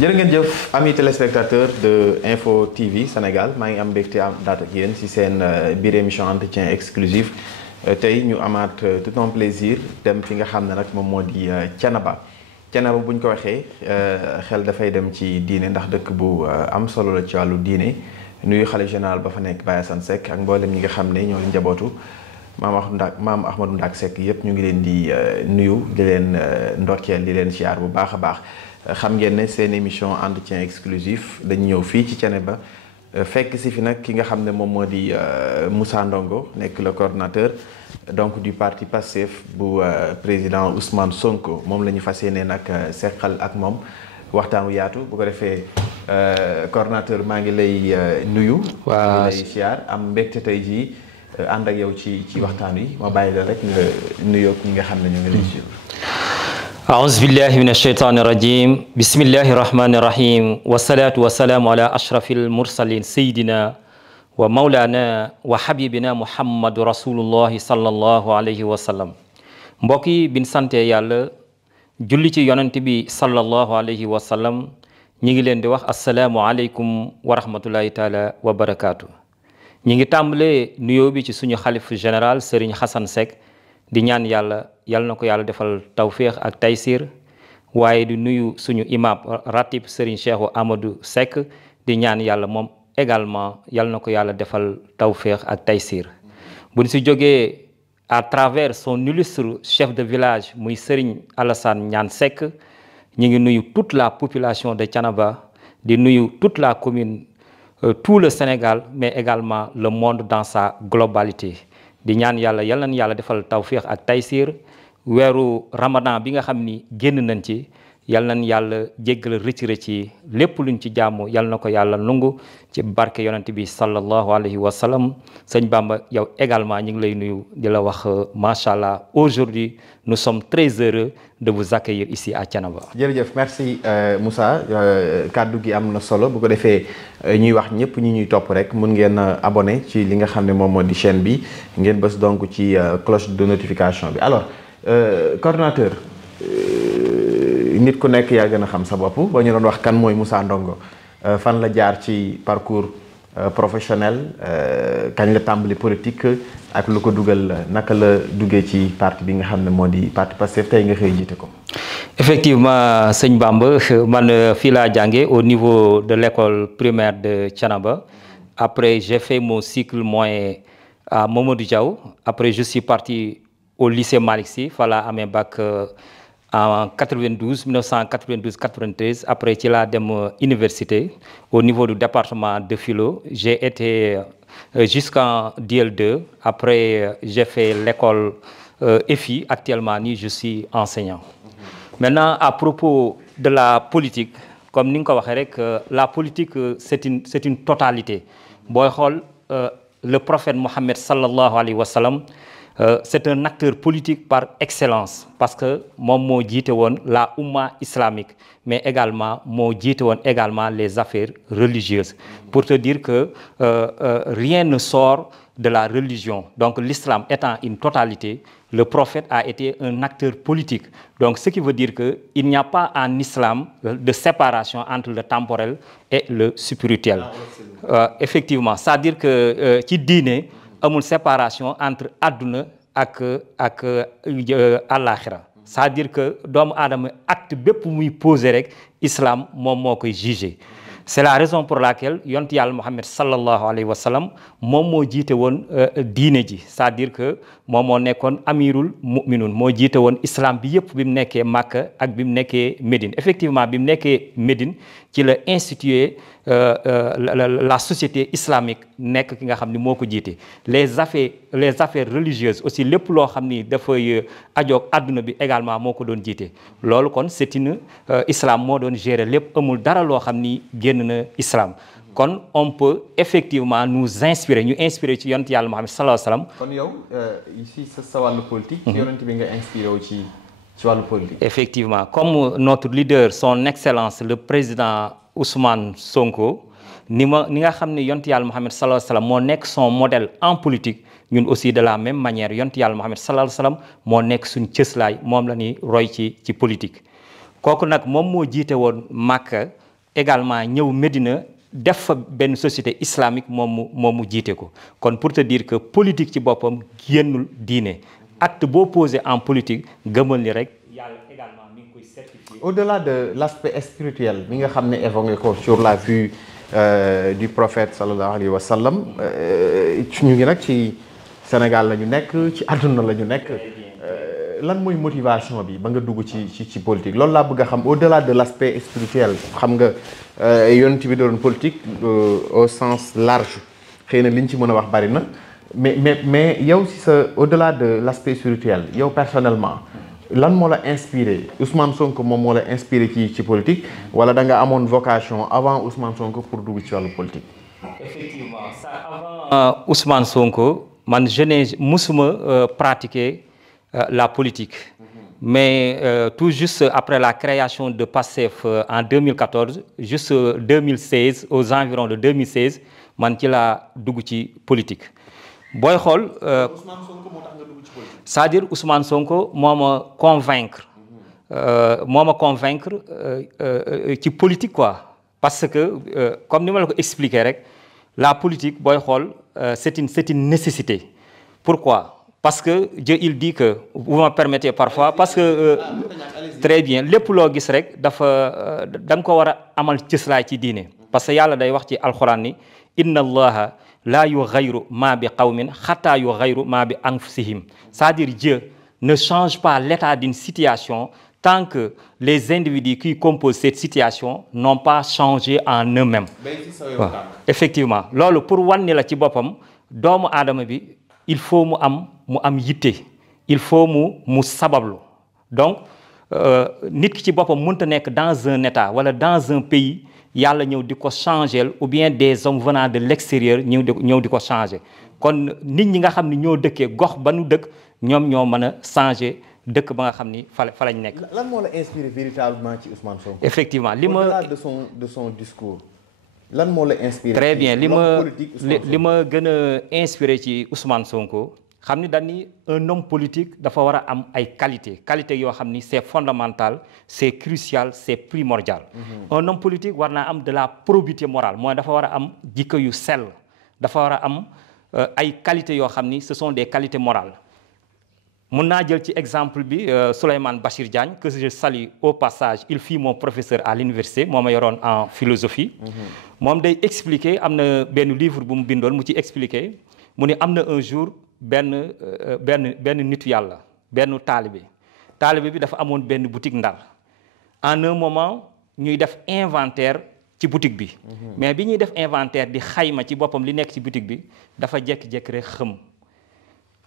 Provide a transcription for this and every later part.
jërë ngeen jëf amis téléspectateurs de Info TV Sénégal maa ngi am mbégte am daat ak yéen ci seen biir émission entretien exclusif tey ñu amaat tout un plaisir dem fi nga xam ne nag moom moo di Thiénaba bu ñu ko waxee xel dafay dem ci diine ndax dëkk bu am solo la ci wàllu diine nuyu xalifa général ba fa nekk Baye Assane Seck ak mboolem ñi nga xam ne ñoo njabootu maam Ahmadou Ndak Seck yëpp ñu ngi leen di nuyu di leen ndokkeel di leen siyaar bu baax a baax. xam ngeen ne seen émission entretien exclusif dañu ñëw fii ci Thiénaba fekk si fi nag ki nga xam ne moom moo di Moussa Ndongo nekk le coordonnateur donc du parti Pastef bu président Ousmane Sonko moom la ñu fas yéene nag seqal ak moom waxtaan wu yaatu bu ko defee coordonnateur maa ngi lay nuyu. waaw lay siyaar am mbégte tey jii ànd ak yow ci waxtaan wi ma bàyyi la rek nga nuyoo ñi nga xam ne ñu ngi lay suivre. أعوذ بالله من الشيطان الرجيم بسم الله الرحمن الرحيم والصلاة والسلام على أشرف المرسلين سيدنا ومولانا وحبيبنا محمد رسول الله صلى الله عليه وسلم mbokk yi bin sante yàlla julli ci yonent bi sallallahu alayhi wa sallam ñi ngi leen di wax assalaamu aleykum wa rahmatullahi taala wa barakaatu ñi ngi tàmbalee nuyoo bi ci suñu xalif général Serigne Hassan Seck di ñaan yàlla yal na ko yàlla defal tawféex ak taysir waaye di nuyu suñu imam ratib Serigne Cheikh Amadou Seck di ñaan yàlla moom également yal na ko yàlla defal tawféex ak taysir buñ si jógee à travers son illustre chef de village muy Serigne Alassane Niane Seck ñu ngi nuyu toute la population de Thiénaba di nuyu toute la commune tout le Sénégal mais également le monde dans sa globalité di ñaan yàlla yal nañu yàlla defal tawfiix ak taysir weeru ramadan bi nga xam ni génn nañ ci yal nañu yàlla jéggal rëcc ci lépp luñ ci jaamu yal na ko yàlla nungu ci barke yonent bi sallallahu alayhi wa sallam sëñ Bamba yow également ñu ngi lay nuyu di la wax macha allah aujourd'hui nous sommes très heureux de vous accueillir ici à Thiénaba. jërëjëf merci Moussa kàddu gi am na solo bu ko defee ñuy wax ñëpp ñi ñuy topp rek mun ngeen abonné ci li nga xam ne moom moo di chaîne bi ngeen bës donc ci cloche de notification bi alors coordonnateur nit ku nekk yaa gën a xam sa bopp ba ñu doon wax kan mooy Moussa Ndongo fan la jaar ci parcours professionnel kañ la tàmbali politique ak lu ko dugal naka la duggee ci parti bi nga xam ne moo di parti Pastef tey nga xëy jiite ko. effectivement sëñ Bamba man fii laa jànge au niveau de l'école primaire de Thiénaba après j'ai fait mon cycle moyen à Mamadou Diaw après je suis parti au lycée Malick Sy fa laa amee bac en 1992-93 après ci laa dem université au niveau du département de philo j'ai été jusqu'en DL2 après j'ai fait l'école EFI actuellement nii je suis enseignant. Maintenant à propos de la politique comme ni nga ko waxee rek la politique c'est une totalité booy xool le prophète Mohammed sallallahu alayhi wa sallam c'est un acteur politique par excellence parce que moom moo jiite woon la umma islamique mais également moo jiite woon également les affaires religieuses pour te dire que rien ne sort de la religion donc l'islam étant une totalité le prophète a été un acteur politique donc ce qui veut dire que il n'y a pas en islam de séparation entre le temporel et le spirituel effectivement c'est-à-dire que ci diine amul séparation entre àdduna ak àllaaxira c'est-à-dire que doomu aadama acte bépp muy posé rek islam moom moo koy jugé c'est la raison pour laquelle yonent yàlla Muhammad sallallahu alayhi wa sallam moom moo jiite woon diine ji c'est-à-dire que moom moo nekkoon amirul mu'minun moo jiite woon islam bi yëpp bi mu nekkee Makka ak bi mu nekkee Médine effectivement bi mu nekkee Médine ci la institué la société islamique nekk ki nga xam ni moo ko jiite les affaires religieuses aussi lépp loo xam ni dafay ajoog adduna bi également moo ko doon jiite loolu kon c'est une islam moo doon gérer lépp amul dara loo xam ni génn na islam kon on peut effectivement nous inspirer ñu inspirer ci yonent yàlla Muhammad sallallahu alayhi wa sallam. kon yow ici sa wàllu politique. ci yonent bi nga inspiré wu ci wàllu politique. effectivement comme notre leader son excellence le président Ousmane Sonko ni nga xam ne yonent yàlla Muhammad sallallahu alayhi wa sallam moo nekk son modèle en politique ñun aussi de la même manière yonent yàlla Muhammad sallallahu alayhi wa sallam moo nekk suñ cëslaay moom la ñuy roy ci politique. kooku nag moom moo jiite woon Makka également ñëw Médina def fa benn société islamique moom mu jiite ko kon pour te dire que politique ci boppam génnul diine acte boo posé en politique gëmal ni rek yàlla également mi ngi koy certifié. Au-delà de l'aspect spirituel bi nga xam ne évoqué ko sur la vue du prophète sallallahu alayhi wa sallam ñu ngi nag ci Sénégal la ñu nekk ci àdduna la ñu nekk lan mooy motivation bi ba nga dugg ci politique loolu laa bëgg a xam au-delà de l'aspect spirituel xam nga yonent bi doon politique au sens large xëy na liñ ci mën a wax bari na mais yow si sa au-delà de l'aspect spirituel yow personnellement lan moo la inspiré Ousmane Sonko moom moo la inspiré ci politique wala da nga amoon vocation avant Ousmane Sonko pour dugg ci wàllu politique. Effectivement ça avant Ousmane Sonko man musuma pratiquer la politique. Mais tout juste après la création de PASTEF en 2014 juste 2016 aux environs de 2016 man ci laa dugg ci politique. booy xool. Ousmane Sonko moo tax nga dugg ci politique. c'est-à-dire Ousmane Sonko moo ma convaincre ci politique quoi parce que comme ni ma la ko expliquer rek la politique booy xool c'est une nécessité. Pourquoi? Parce que Dieu il dit que vous me permettez parfois parce que très bien lépp loo gis rek dafa da nga ko war a amal cëslaay ci diine parce que yàlla day wax ci alxuraan ni inna allaha la yughayyiru ma bi qawmin hatta yughayyiru ma bi anfusihim c'est-à-dire Dieu ne change pas l'état d'une situation tant que les individus qui composent cette situation n'ont pas changé en eux-mêmes. waaw effectivement loolu pour wan ni la ci boppam doomu aadama bi il faut mu am yitte il faut mu sabablu donc nit ki ci boppam mënta nekk dans un état wala dans un pays yàlla ñëw di ko changer ou bien des hommes venant de l'extérieur ñëw di ko changer kon nit ñi nga xam ni ñoo dëkkee gox ba nu dëkk ñoom ñoo mën a changer dëkk ba nga xam ni fa lañ nekk. lan moo la inspiré véritablement ci Ousmane Sonko. effectivement au-delà de son discours. lan moo la inspiré. très bien li ma gën a inspiré ci Ousmane Sonko xam ni dañ ni un homme politique dafa war a am ay qualité yoo xam ni c'est fondamental c'est crucial c'est primordial. Un homme politique war naa am de la probité morale mooy dafa war a am jikko yu sell dafa war a am ay qualité yoo xam ni ce sont des qualités morales. mun naa jël ci exemple bi Souleymane Bachir Diagne que je salue au passage il fut mon professeur à l'université moo ma yoroon en philosophie. moom day expliquer am na benn livre bu mu bindoon mu ci expliquer mu ne am na un jour benn nitu yàlla benn taalibe bi dafa amoon benn boutique Ndar en un moment ñuy def inventaire ci boutique bi. mais bi ñuy def inventaire di xayma ci boppam li nekk ci boutique bi dafa jékki-jékki rek xëm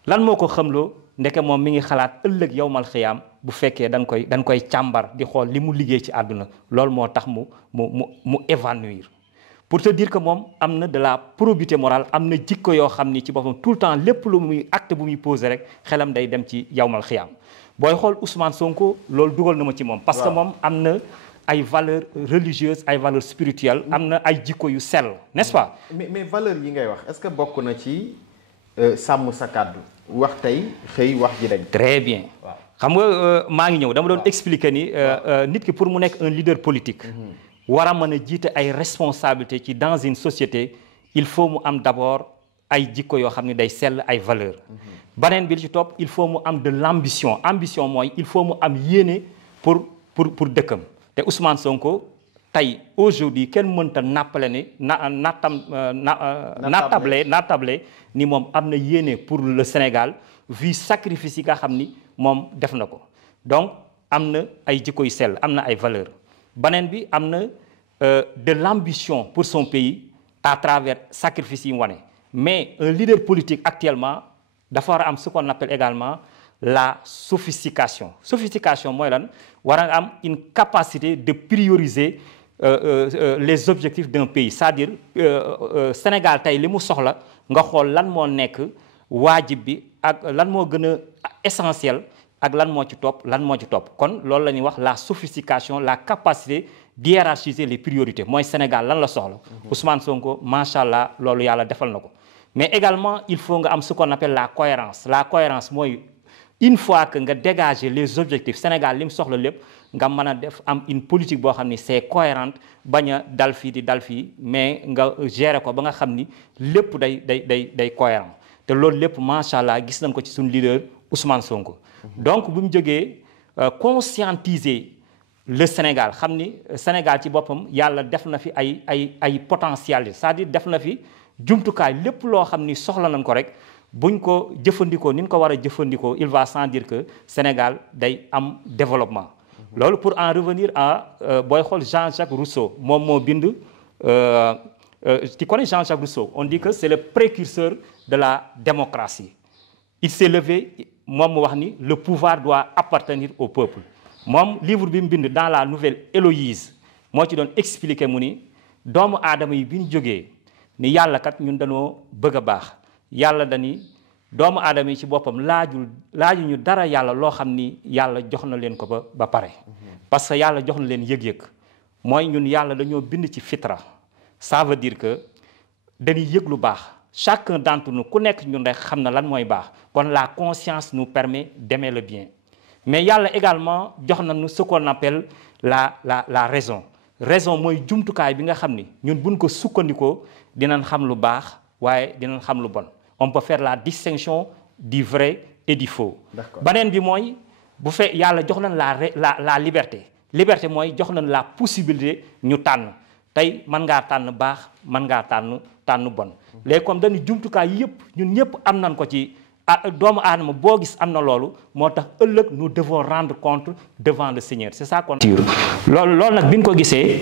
lan moo ko xëmloo ndeke moom mi ngi xalaat ëllëg yowmal xiyaam bu fekkee dañ koy càmbar di xool li mu liggéey ci àdduna loolu moo tax mu évanouir. pour te dire que moom am na de la probité morale am na jikko yoo xam ni ci boppam tout le temps lépp lu muy acte bu muy posé rek xelam day dem ci yawmal xiyaam booy xool Ousmane Sonko loolu dugal na ma ci moom. parce que moom am na ay valeurs religieuses ay valeurs spirituelles am na ay jikko yu sell n'est-ce pas. mais valeurs yi ngay wax est-ce que bokk na ci sàmm sa kàddu wax tey xëy wax ji dañ. très bien xam nga maa ngi ñëw dama doon expliquer ni nit ki pour mu nekk un leader politique. war a mën a jiite ay responsabilités ci dans une société il faut mu am d'abord ay jikko yoo xam ne day sell ay valeurs. beneen bi ci topp il faut mu am de l'ambition mooy il faut mu am yéene pour dëkkam te Ousmane Sonko tey aujourd'hui kenn mënta nappale ni nattable ni moom am na yéene pour le Sénégal vu sacrifice yi nga xam ni moom def na ko donc am na ay jikko yu sell am na ay valeurs. beneen bi am na de l'ambition pour son pays à travers sacrifice yi mu wane mais un leader politique actuellement dafa war a am ce qu'on appelle également la sophistication mooy lan war a am une capacité de prioriser les objectifs d'un pays c'est-à-dire Sénégal tey li mu soxla nga xool lan moo nekk waajib bi ak lan moo gën a essentiel ak lan moo ci topp kon loolu la ñuy wax la sophistication la capacité d'hiérarchiser les priorités mooy Sénégal lan la soxla. Ousmane Sonko macha allah loolu yàlla defal na ko mais également il faut nga am ce qu'on appelle la cohérence mooy une fois que nga dégager les objectifs Sénégal li mu soxla lépp nga mën a def am une politique boo xam ni c'est cohérente bañ a dal fii di dal fii mais nga gérer ko ba nga xam ni lépp day cohérent te loolu lépp macha allah gis nañ ko ci suñu leader Ousmane Sonko. donc bu mu jógee conscientiser le Sénégal xam ni Sénégal ci boppam yàlla def na fi ay potentiel c'est-à-dire def na fi jumtukaay lépp loo xam ni soxla nañ ko rek. buñ ko jëfandikoo ni ñu ko war a jëfandikoo il va sans dire que Sénégal day am développement loolu pour en revenir à booy xool Jean-Jacques Rousseau moom moo bind tu connais Jean-Jacques Rousseau on dit que c'est le précurseur de la démocratie il s'est levé moom mu wax ni le pouvoir doit appartenir au peuple moom livre bi mu bind dans la nouvelle Héloïse moo ci doon expliquer mu ni doomu aadama yi bi ñu jógee ni yàlla kat ñun dañoo bëgg a baax yàlla dani doomu aadama yi ci boppam laajuñu dara yàlla loo xam ni yàlla jox na leen ko ba pare parce que yàlla jox na leen yëg-yëg mooy ñun yàlla dañoo bind ci fitra ça veut dire que dañuy yëg lu baax chacun d'entre nous ku nekk ñun rek xam na lan mooy baax kon la conscience nous permet d'aimer le bien mais yàlla également jox nañu ce qu'on appelle la raison mooy jumtukaay bi nga xam ni ñun buñ ko sukkandikoo dinañ xam lu baax waaye dinañ xam lu bon on peut faire la distinction du vrai et du faux. beneen bi mooy bu fekk yàlla jox nañ la liberté mooy jox nañ la possibilité ñu tànn tey mën ngaa tànn baax mën ngaa tànn bon léegi comme dañu jumtukaay yëpp ñun ñëpp am nañ ko ci doomu aadama boo gis am na loolu moo tax ëllëg nous devons rendre compte devant le Seigneur c'est ça qu'on loolu nag bi ñu ko gisee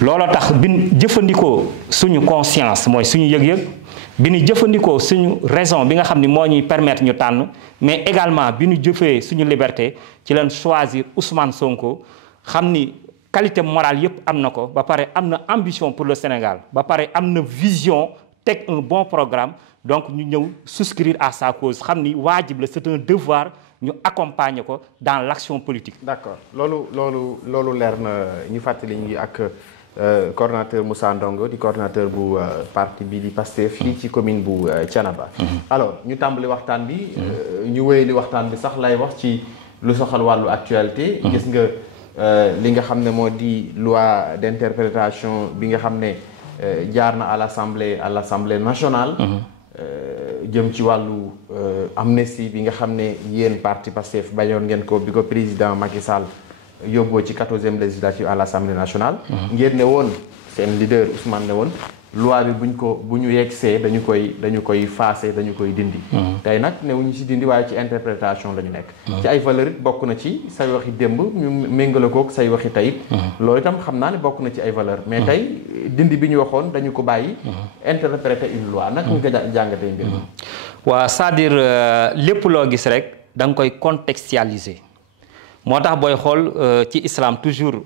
looloo tax bi ñu jëfandikoo suñu conscience mooy suñu yëg-yëg bi ñu jëfandikoo suñu raison bi nga xam ni moo ñuy permettre ñu tànn mais également bi ñu jëfee suñu liberté ci leen choisir Ousmane Sonko xam ni qualité morale yëpp am na ko ba pare am na ambition pour le Sénégal ba pare am na vision teg un bon programme donc ñu ñëw souscrire à sa cause xam ni waajib la c'est un devoir ñu accompagner ko dans l'action politique. D'accord loolu leer na ñu fàttali ñu ngi ak. Coordonnateur Moussa Ndongo di coordonnateur bu parti bi di Pastef fii ci commune bu Thiénaba. alors ñu tàmbali waxtaan bi. ñu wéyali waxtaan bi sax lay wax ci lu soxal wàllu actualité. gis nga li nga xam ne moo di loi d'interprétation bi nga xam ne jaar na à l'Assemblée nationale. jëm ci wàllu amnistie bi nga xam ne yéen parti Pastef bañoon ngeen ko bi ko président Macky Sall. yóbboo ci 14e législature à l'Assemblée nationale. ngeen ne woon seen leader Ousmane ne woon loi bi bu ñu yeggsee dañu koy faase dañu koy dindi. tey nag newuñu ci dindi waaye ci interprétation la ñu nekk. ci ay valeur it bokk na ci say waxi démb ñu méngale kook say waxi tey. loolu itam xam naa ne bokk na ci ay valeur mais tey dindi bi ñu waxoon dañu ko bàyyi. interpréter une loi nag ñu ko jàngatee mbir mi. waaw c'est-à-dire lépp loo gis rek da nga koy contextualiser. moo tax booy xool ci islam toujours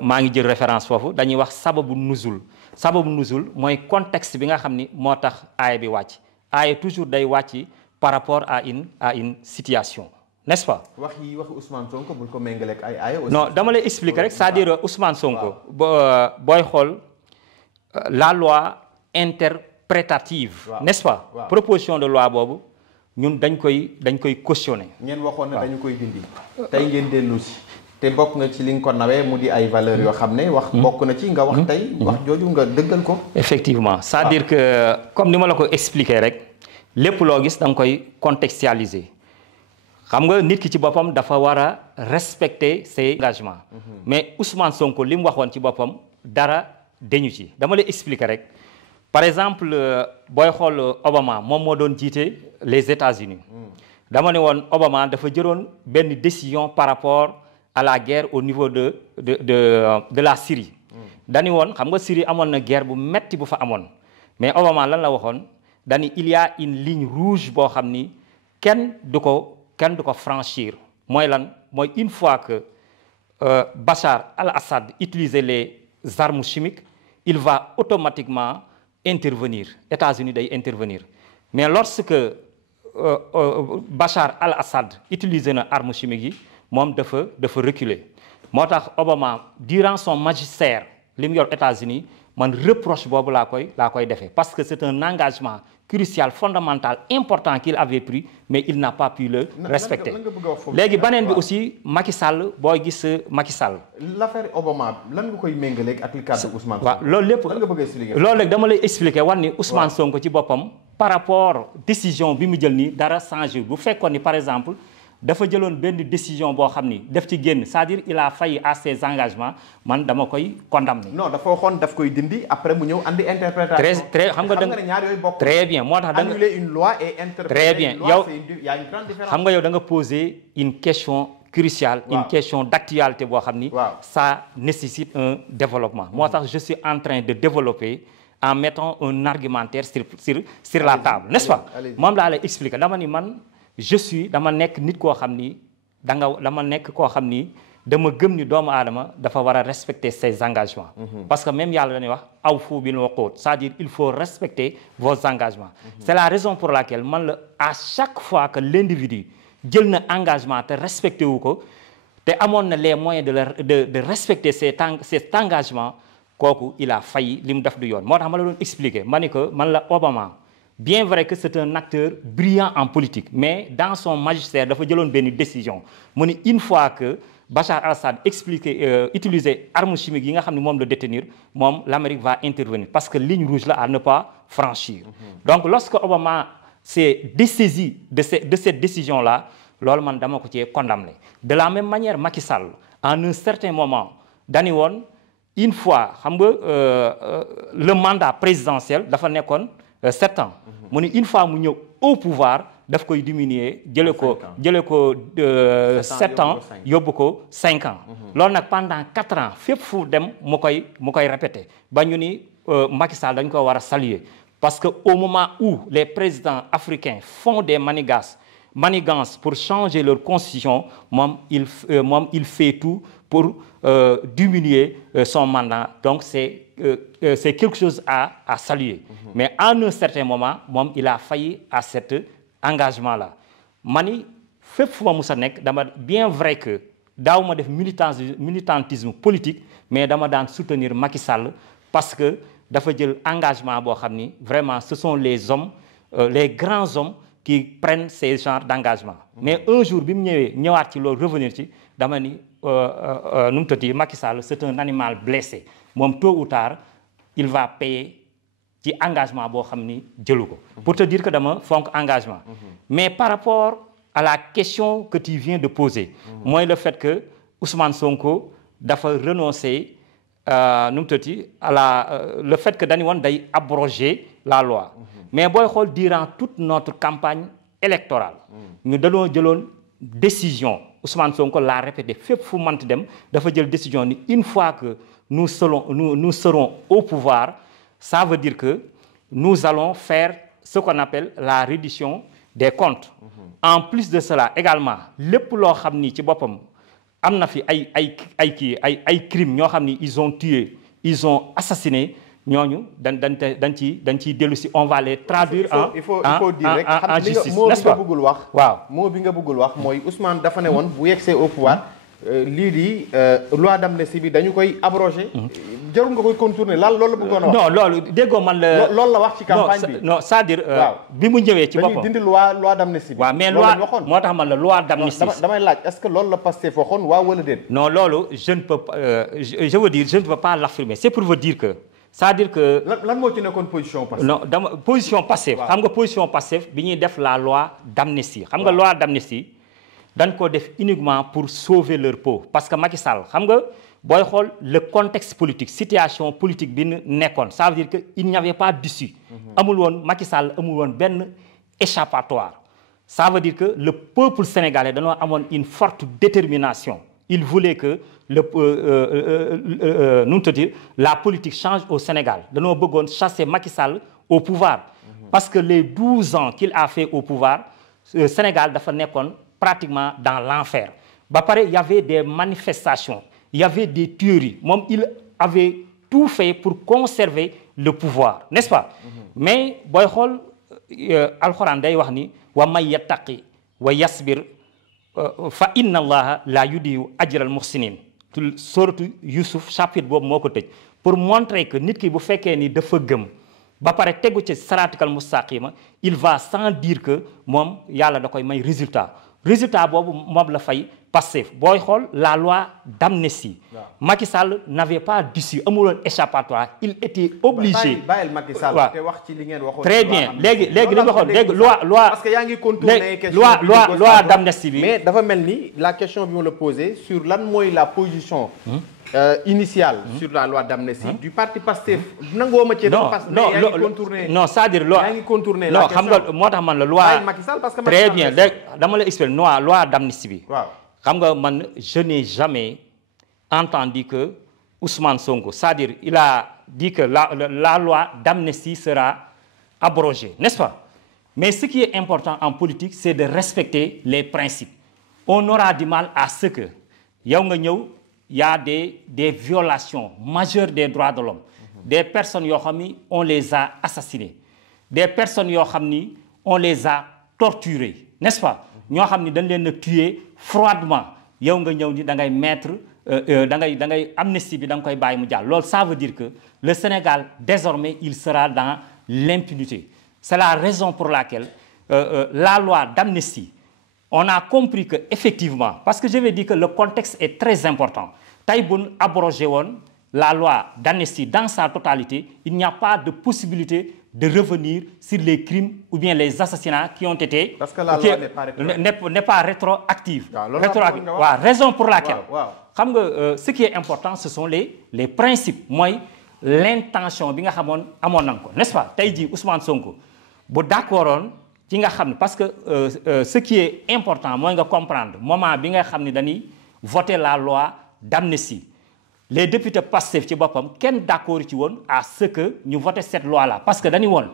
maa ngi jël référence foofu dañuy wax sababu nuzul mooy contexte bi nga xam ni moo tax aaya bi wàcc aaya toujours day wàcc par rapport à une situation n'est-ce pas. waxi Ousmane Sonko bul ko méngale ak ay aaya. non dama lay expliquer rek c'est-à-dire Ousmane Sonko. booy xool la loi interprétative. n'est-ce pas. proposition de loi boobu. ñun dañ koy cautionner. ngeen waxoon ne dañu koy dindi. tey ngeen dellu si. te bokk nga ci li nga ko nawee mu di ay valeurs yoo xam ne wax bokk na ci nga wax tey. wax jooju nga dëggal ko. effectivement c'est-à-dire que comme ni ma la ko expliquer rek lépp loo gis da nga koy contextualiser xam nga nit ki ci boppam dafa war a respecter ses engagements. mais Ousmane Sonko li mu waxoon ci boppam dara dañu ci dama lay expliquer rek. par exemple booy xool Obama moom moo doon jiite les États-Unis dama ne woon Obama dafa jëloon benn décision par rapport à la guerre au niveau de la Syrie. dañu woon xam nga Syrie amoon na guerre bu metti bu fa amoon mais Obama lan la waxoon dañu il y a une ligne rouge boo xam ni kenn du ko franchir mooy lan mooy une fois que Bachar al-Assad utiliser les armes chimiques il va automatiquement intervenir États-Unis day intervenir mais lorsque Bachar al-Assad utiliser na arme chimique yi moom dafa reculer moo tax Obama durant son magistère li mu yor États-Unis man reproche boobu laa koy defee parce que c'est un engagement crucial fondamental important qu'il avait pris mais il n'a pas pu le respecter. léegi beneen bi aussi Macky Sall booy gis Macky Sall. l'affaire Obama lan nga koy méngaleeg ak li kàddu Ousmane Sonko. waaw loolu lépp lan nga bëgg a expliquer. loolu léegi dama lay expliquer war ni Ousmane Sonko ci boppam par rapport décision bi mu jël nii dara changé bu fekkoon ni par exemple. dafa jëloon benn décision boo xam ni daf ci génn c'est-à-dire il a failli à ses engagements man dama koy condamner. non dafa waxoon daf koy dindi après mu ñëw andi interprétation. très xam nga da nga ñaar yooyu bokk. très bien moo tax da nga annuler une loi et interpréter très bien une loi, yow il y a une grande différence. xam nga yow da nga poser une question cruciale. une question d'actualité boo xam ni. ça nécessite un développement. moo tax je suis en train de développer en mettant un argumentaire sur la table n'est-ce pas. moom laa lay expliquer dama ni man. dama nekk nit koo xam ni dama nekk koo xam ni dama gëm ni doomu aadama dafa war a respecter ses engagements. parce que même yàlla dañuy wax awfu bil uqud c'est-à-dire il faut respecter vos engagements. c'est la raison pour laquelle man la à chaque fois que l'individu jël na engagement te respecté wu ko te amoon na les moyens de respecter cet engagement kooku il a failli li mu def du yoon moo tax ma la doon expliquer ma ni que man la Obama. bien vrai que c'est un acteur brillant en politique mais dans son magistère dafa jëloon benn décision mu ni une fois que Bachar al-Assad utiliser armes chimiques yi nga xam ne moom la détenir moom l'Amérique va intervenir parce que ligne rouge la à ne pas franchir. donc lorsque Obama s'est dessaisi de cette décision là loolu man dama ko cee condamné de la même manière Macky Sall en un certain moment dañu woon une fois xam nga le mandat présidentiel dafa nekkoon 7 ans mu ni une fois mu ñëw au pouvoir daf koy diminuer jële ko 7 ans yóbbu ko 5 ans loolu nag pendant 4 ans fépp fu dem mu koy répéter ba ñu ni Macky Sall dañ ko war a saluer parce que au moment où les présidents africains font des manigances pour changer leur constitution moom il fait tout pour diminuer son mandat donc c'est quelque chose à saluer. Mais en un certain moment moom il a failli à cet engagement là mani fépp fu ma mus a nekk dama bien vrai que daaw ma def militantisme politique mais dama daan soutenir Macky Sall parce que dafa jël engagement boo xam ni vraiment ce sont les hommes les grands hommes qui prennent ces genres d'engagement. mais un jour bi mu ñëwaat ci loolu revenir ci dama ni nu mu tëddee Macky Sall c'est un animal blessé moom tôt ou tard il va payer ci engagement boo xam ni jëlu ko. pour te dire que dama fonk engagement. mais par rapport à la question que tu viens de poser. mooy le fait que Ousmane Sonko dafa renoncer nu mu tëddee le fait que dañu woon day abroger la loi. mais booy xool durant toute notre campagne électorale. ñu dañoo jëloon décision. Ousmane Sonko l'a répété fépp fu manti dem dafa jël décision ni une fois que nous serons au pouvoir ça veut dire que nous allons faire ce qu'on appelle la reddition des comptes. en plus de cela également lépp loo xam ni ci boppam am na fi ay crimes ñoo xam ni ils ont tué ils ont assassiné ñooñu dañ ciy dellu si on va les traduire il faut dire rek en justice moo bi nga bëggul wax waaw moo bi nga bëggul wax mooy Ousmane dafa ne woon bu yegsee au pouvoir lii di loi d'amnistie bi dañu koy abroger jarul nga koy contourner loolu la bëggoon a wax. non loolu déggoo man la. loolu la wax ci campagne bi non c'est-à-dire. bi mu ñëwee ci boppam dañuy dindi loi d'amnistie bi. waaw mais loi moo tax man la loi d'amnistie. damay laaj est-ce que loolu la Pastef waxoon waaw wala déet. non loolu je ne peux pas je veux dire je ne peux pas l'affirmer c'est pour vous dire que. c'est-à-dire que. lan moo ci nekkoon position Pastef. non position Pastef. xam nga position Pastef bi ñuy def la loi d'amnistie. xam nga loi d'amnistie dañ ko def uniquement pour sauver leur peau parce que Macky Sall xam nga booy xool le contexte politique situation politique bi nekkoon ça veut dire que il n'y avait pas d'issue. amul woon Macky Sall amul woon benn échappatoire. ça veut dire que le peuple sénégalais dañoo amoon une forte détermination. il voulait que nu mu tudd la politique change au Sénégal dañoo bëggoon chasser Macky Sall au pouvoir. parce que les 12 ans qu'il a fait au pouvoir Sénégal dafa nekkoon pratiquement dans l'enfer. ba pare il y avait des manifestations il y avait des tueries moom il avait tout fait pour conserver le pouvoir n'est-ce pas. mais booy xool alxuraan day wax ni wa may yattaqi wa yasbir fa inna allaha la yudiyu ajral muhsinin sourate Youssouf chapitre boobu moo ko tëj pour montrer que nit ki bu fekkee ni dafa gëm ba pare tegu ci siraatal mustaqima il va sans dire que moom yàlla da koy may résultat boobu moom la fay Pastef booy xool la loi d'amnistie Macky Sall n'avait pas d'issue amuloon échappatoire il était obligé bàyyil Macky Sall te wax ci li ngeen waxoon très bien léegi li nga waxoon léegi loi parce que yaa ngi contourner question loi d'amnistie bi mais dafa mel ni la question bi ma la posé sur lan mooy la position initiale sur la loi d'amnistie du parti Pastef nangoo ma ci non c'est-à-dire loi yaa ngi contourner non xam nga moo tax man la loi Macky Sall parce que très bien léegi dama la expliquer loi d'amnistie bi waaw xam nga man je n'ai jamais entendu que Ousmane Sonko c'est-à-dire il a dit que la loi d'amnistie sera abrogée n'est-ce pas mais ce qui est important en politique c'est de respecter les principes on aura du mal à ce que yow nga ñëw y a des violations majeures des droits de l'homme des personnes yoo xam ni on les a assassinés des personnes yoo xam ni on les a torturés n'est-ce pas ñoo xam ni dañ leen a tuer froidement yow nga ñëw ni da ngay mettre da ngay amnistie bi da nga koy bàyyi mu jàll loolu ça veut dire que le Sénégal désormais il sera dans l'impunité c'est la raison pour laquelle la loi d'amnistie on a compris que effectivement parce que je vais dire que le contexte est très important tey bu ñu abrogé woon la loi d'amnistie dans sa totalité il n'y a pas de possibilité de revenir sur les crimes ou bien les assassinats qui ont été parce que la loi n'est pas rétroactive. waaw raison pour laquelle xam nga ce qui est important ce sont les principes mooy l'intention bi nga xamoon amoon nañ ko n'est-ce pas tey jii Ousmane Sonko bu d'accordoon ci nga xam ne parce que ce qui est important mooy nga comprendre moment bi nga xam ne dañuy voter la loi d'amnistie les députés Pastef ci boppam kenn d'accord ci woon à ce que ñu voter cette loi là parce que dañuy woon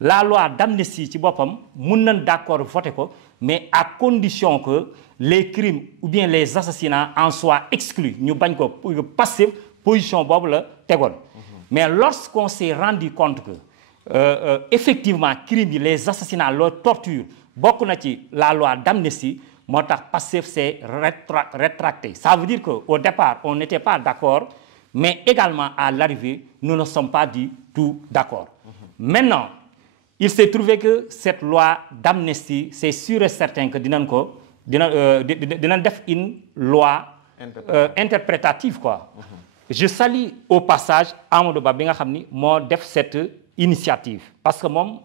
la loi d'amnistie ci boppam mun nañ d'accord voter ko mais à condition que les crimes ou bien les assassinats en soient exclus ñu bañ ko Pastef position boobu la tegoon mais lorsqu'on s'est rendu compte que effectivement crimes yi les assassinats la torture bokk na ci la loi d'amnistie moo tax Pastef s'est rétracté ça veut dire que au départ on n'était pas d'accord mais également à l'arrivée nous ne sommes pas du tout d'accord maintenant il s'est trouvé que cette loi d'amnistie c'est sûr et certain que dinañ def une loi interprétative quoi je salue au passage Amadou Ba bi nga xam ni moo def cette initiative parce que moom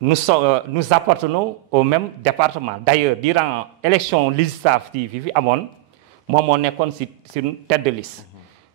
nous appartenons au même département d'ailleurs durant élection législative yi fi amoon moom moo nekkoon ci une tête de liste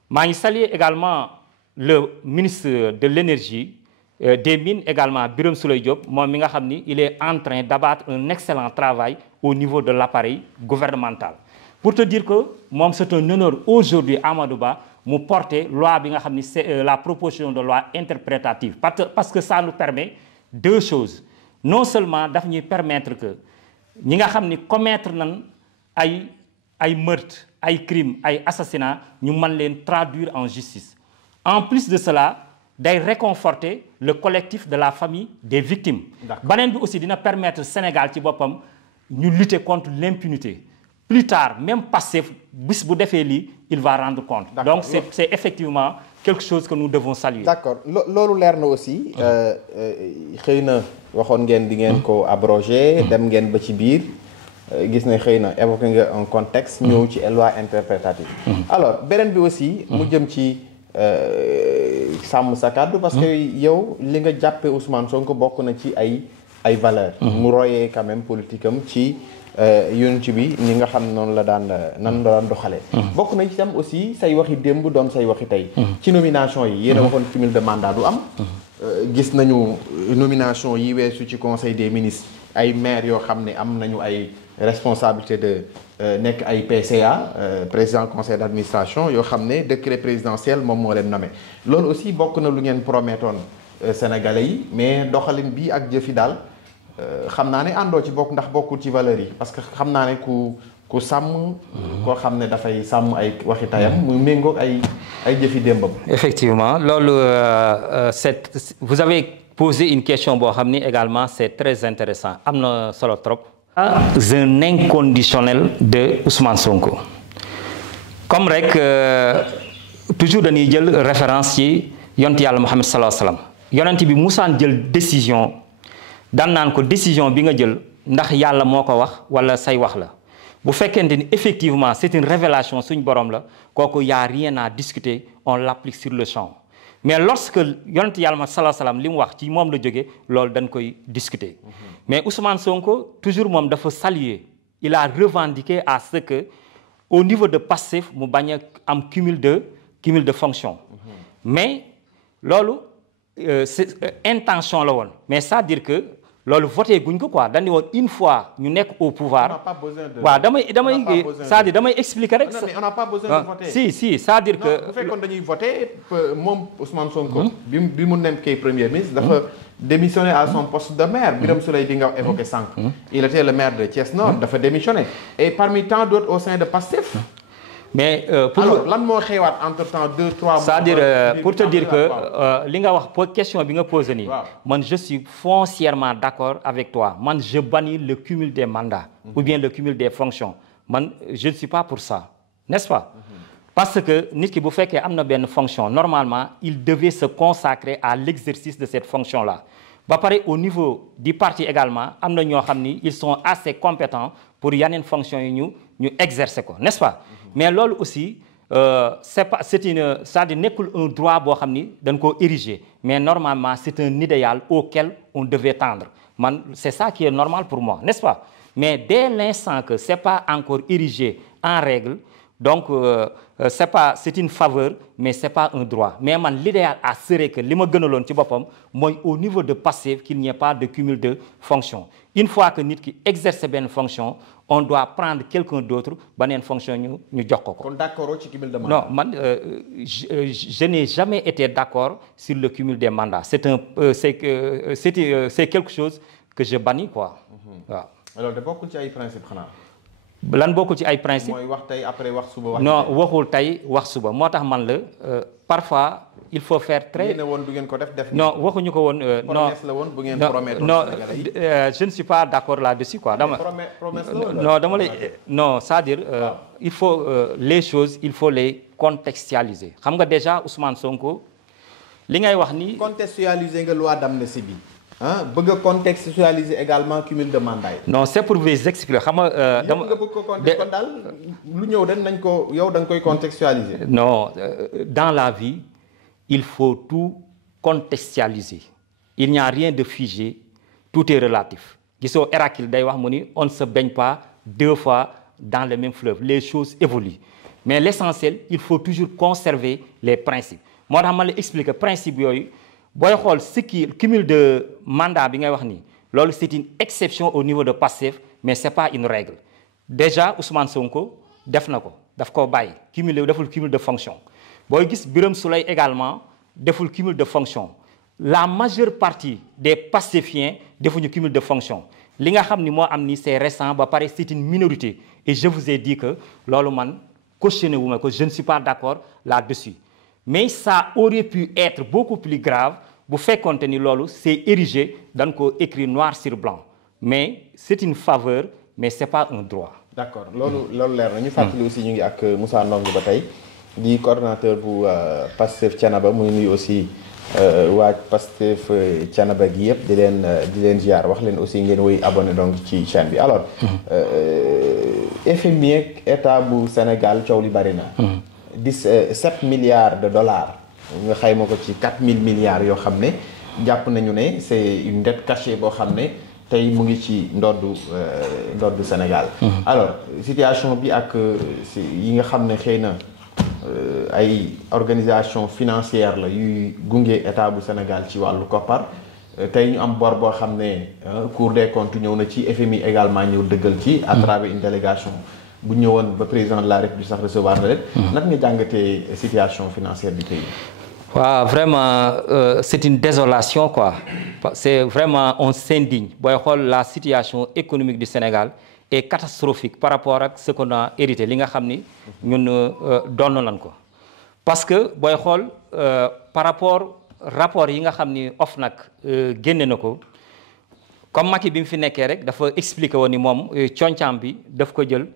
maa ngi saluer également le ministre de l'énergie des mines également Birame Souleye Diop moom mi nga xam ni il est en train d'abattre un excellent travail au niveau de l'appareil gouvernemental pour te dire que moom c'est un honneur aujourd'hui Amadou Ba mu porter loi bi nga xam ni c'est la proposition de loi interprétative parce que ça nous permet deux choses non seulement daf ñuy permettre que ñi nga xam ni commettre nañ ay meurtres ay crimes ay assassinats ñu mën leen traduire en justice en plus de cela day réconforter le collectif de la famille des victimes beneen bi aussi dina permettre Sénégal ci boppam ñu lutter contre l'impunité plus tard même Pastef bis bu defee lii il va rendre compte donc c'est effectivement quelque chose que nous devons saluer. D'accord loolu leer na aussi xëy na waxoon ngeen di ngeen ko abrogé dem ngeen ba ci biir gis na xëy na évoqué nga un contexte ñëw ci loi interprétative alors beneen bi aussi mu jëm ci sàmm sa kàddu parce que yow li nga jàppee Ousmane Sonko bokk na ci ay valeurs mu royee quand même politique am ci yonent bi ñi nga xam noonu la daan doxalee bokk na ci tam aussi say waxi démb doon say waxi tey ci nomination yi yéen a waxoon cumul de mandat du am gis nañu nomination yi weesu ci conseil des ministres ay maires yoo xam ne am nañu ay responsabilité de nekk ay PCA président conseil d'administration yoo xam ne décret présidentiel moom moo leen nommé loolu aussi bokk na lu ngeen promettoon sénégalais yi mais doxalin bi ak jëfi daal xam naa ne àndoo ci bokk ndax bokkul ci valeurs yi parce que xam naa ne ku sàmm koo xam ne dafay sàmm ay waxi tayam mu méngoog ay jëfi démbam. Effectivement loolu vous avez posé une question boo xam ni également c'est très intéressant am na solo trop. Un inconditionnel de Ousmane Sonko comme rek toujours dañuy jël référence ci yonent yàlla Muhammad sallallahu alayhi wasallam yonent bi musaan jël décision daan naan ko décision bi nga jël ndax yàlla moo ko wax wala say wax la bu fekkente ni effectivement c'est une révélation suñ borom la kooku y a rien à discuter on l'applique sur le champ mais lorsque yonent yàlla Muhammad sallallahu alayhi wasallam li mu wax ci moom la jógee loolu dañ koy discuter mais Ousmane Sonko toujours moom dafa saluer il a revendiqué à ce que au niveau de Pastef mu bañ a am cumul de fonction mais loolu c'est intention la woon mais c'est-à-dire que loolu voté guñ ko quoi dañu woon une fois ñu nekk au pouvoir. on n'a pas besoin de. waaw damay c'est-à-dire damay expliquer rek. non mais on n'a pas besoin de voter. si c'est-à-dire que. bu fekkoon dañuy voter moom Ousmane Sonko. bi mu nekkee premier ministre dafa démissionné à son poste de maire. Birame Souleye bi nga évoqué sànq. il était le maire de Thiès Nord dafa démissionné et parmi tant d'autres au sein de Pastef. mais alors lan moo xewaat entre temps 2-3 mois. c'est-à-dire pour te dire que li nga wax question bi nga posé nii. man je suis foncièrement d'accord avec toi man je bannis le cumul des mandats. ou bien le cumul des fonctions man je ne suis pas pour ça n'est-ce pas. parce que nit ki bu fekkee am na benn fonction normalement il devait se consacrer à l'exercice de cette fonction-là. ba pare au niveau du parti également am na ñoo xam ni ils sont assez compétents pour yeneen fonction yi ñu exercer ko n'est-ce pas. mais loolu aussi c'est-à-dire nekkul un droit boo xam ni dañ koo ériger mais normalement c'est un idéal auquel on devait tendre man c'est ça qui est normal pour moi n'est-ce pas mais dès l'instant que c'est pas encore érigé en règle donc c'est une faveur mais c'est pas un droit mais man l'idéal serait que li ma gënaloon ci boppam mooy au niveau de Pastef qu'il n'y ait pas de cumul de fonction une fois que nit ki exerce benn fonction on doit prendre quelqu'un d'autre beneen fonction ñu jox ko. kon d'accord ci cumul de mandat. non man je n'ai jamais été d'accord sur le cumul des mandats c'est quelque chose que je bannis quoi waaw. alors de bokkul ci ay principe xanaa. lan bokkul ci ay principe mooy wax tey après wax suba. wax non waxul tey wax suba moo tax man la parfois il faut faire très. yéen woon du ngeen ko def. non waxuñu ko woon. non promesse la woon bu ngeen promettre. non je ne suis pas d'accord là-dessus quoi. promesse la woon non dama lay non c'est-à-dire il faut les choses il faut les contextualiser xam nga déjà Ousmane Sonko li ngay wax ni. contextualiser nga loi d'amnistie bi. bëgg a contextualiser également cumul de mandat yi. non c'est pour vous expliquer xam nga. dama nga bëgg ko contexte kon daal lu ñëw dañ nañ ko yow da nga koy contextualiser. non dans la vie il faut tout contextualiser il n'y a rien de figé tout est relatif gisoo Héraclite day wax mu ni on ne se baigne pas deux fois dans le même fleuve les choses évoluent mais l'essentiel il faut toujours conserver les principes moo tax ma la expliquer principe yooyu. booy xool ce qui cumul de mandat bi ngay wax nii loolu c'est une exception au niveau de Pastef mais c'est pas une règle déjà Ousmane Sonko def na ko daf koo bàyyi deful cumul de fonction booy gis Birame Souleye également deful cumul de fonction la majeure partie des Pastéfiens defuñu cumul de fonction li nga xam ni moo am ni c'est récent ba pare c'est une minorité et je vous ai dit que loolu man cautionné wu ma ko je ne suis pas d'accord là-dessus. mais ça aurait pu être beaucoup plus grave bu fekkonte ni loolu c'est érigé dañ ko écrit noir sur blanc mais c'est une faveur mais c'est pas un droit. d'accord loolu leer na ñu fàttali aussi ñu ngi ak Moussa Ndong ba tey di coordonnateur bu Pastef Thiénaba muy nuyu aussi waa Pastef Thiénaba gi yëpp di leen ziar wax leen aussi ngeen woy abonné donc ci chaîne bi alors FMI ak état bu Sénégal coow li bari na. 7 milliards de dollars nga xayma ko ci 4000 milliards yoo xam ne jàpp nañu ne c'est une dette cachée boo xam ne tey mu ngi ci ndoddu Sénégal. alors situation bi ak yi nga xam ne xëy na ay organisation financière la yuy gunge état bu Sénégal ci wàllu koppar tey ñu am bor boo xam ne Cour des comptes ñëw na ci FMI également ñëw dëggal ci à travers une délégation bu ñëwoon ba président de la République sax recevoir na leen. naka nga jàngatee situation financière du pays. waaw vraiment c'est une désolation quoi c'est vraiment on s'indigne booy xool la situation économique du Sénégal est catastrophique par rapport ak ce qu'on a hérité li nga xam ni ñun doon nañ ko parce que booy xool par rapport yi nga xam ni OFNAC génne na ko comme Macky bi mu fi nekkee rek dafa expliquer woon ni moom concam bi daf ko jël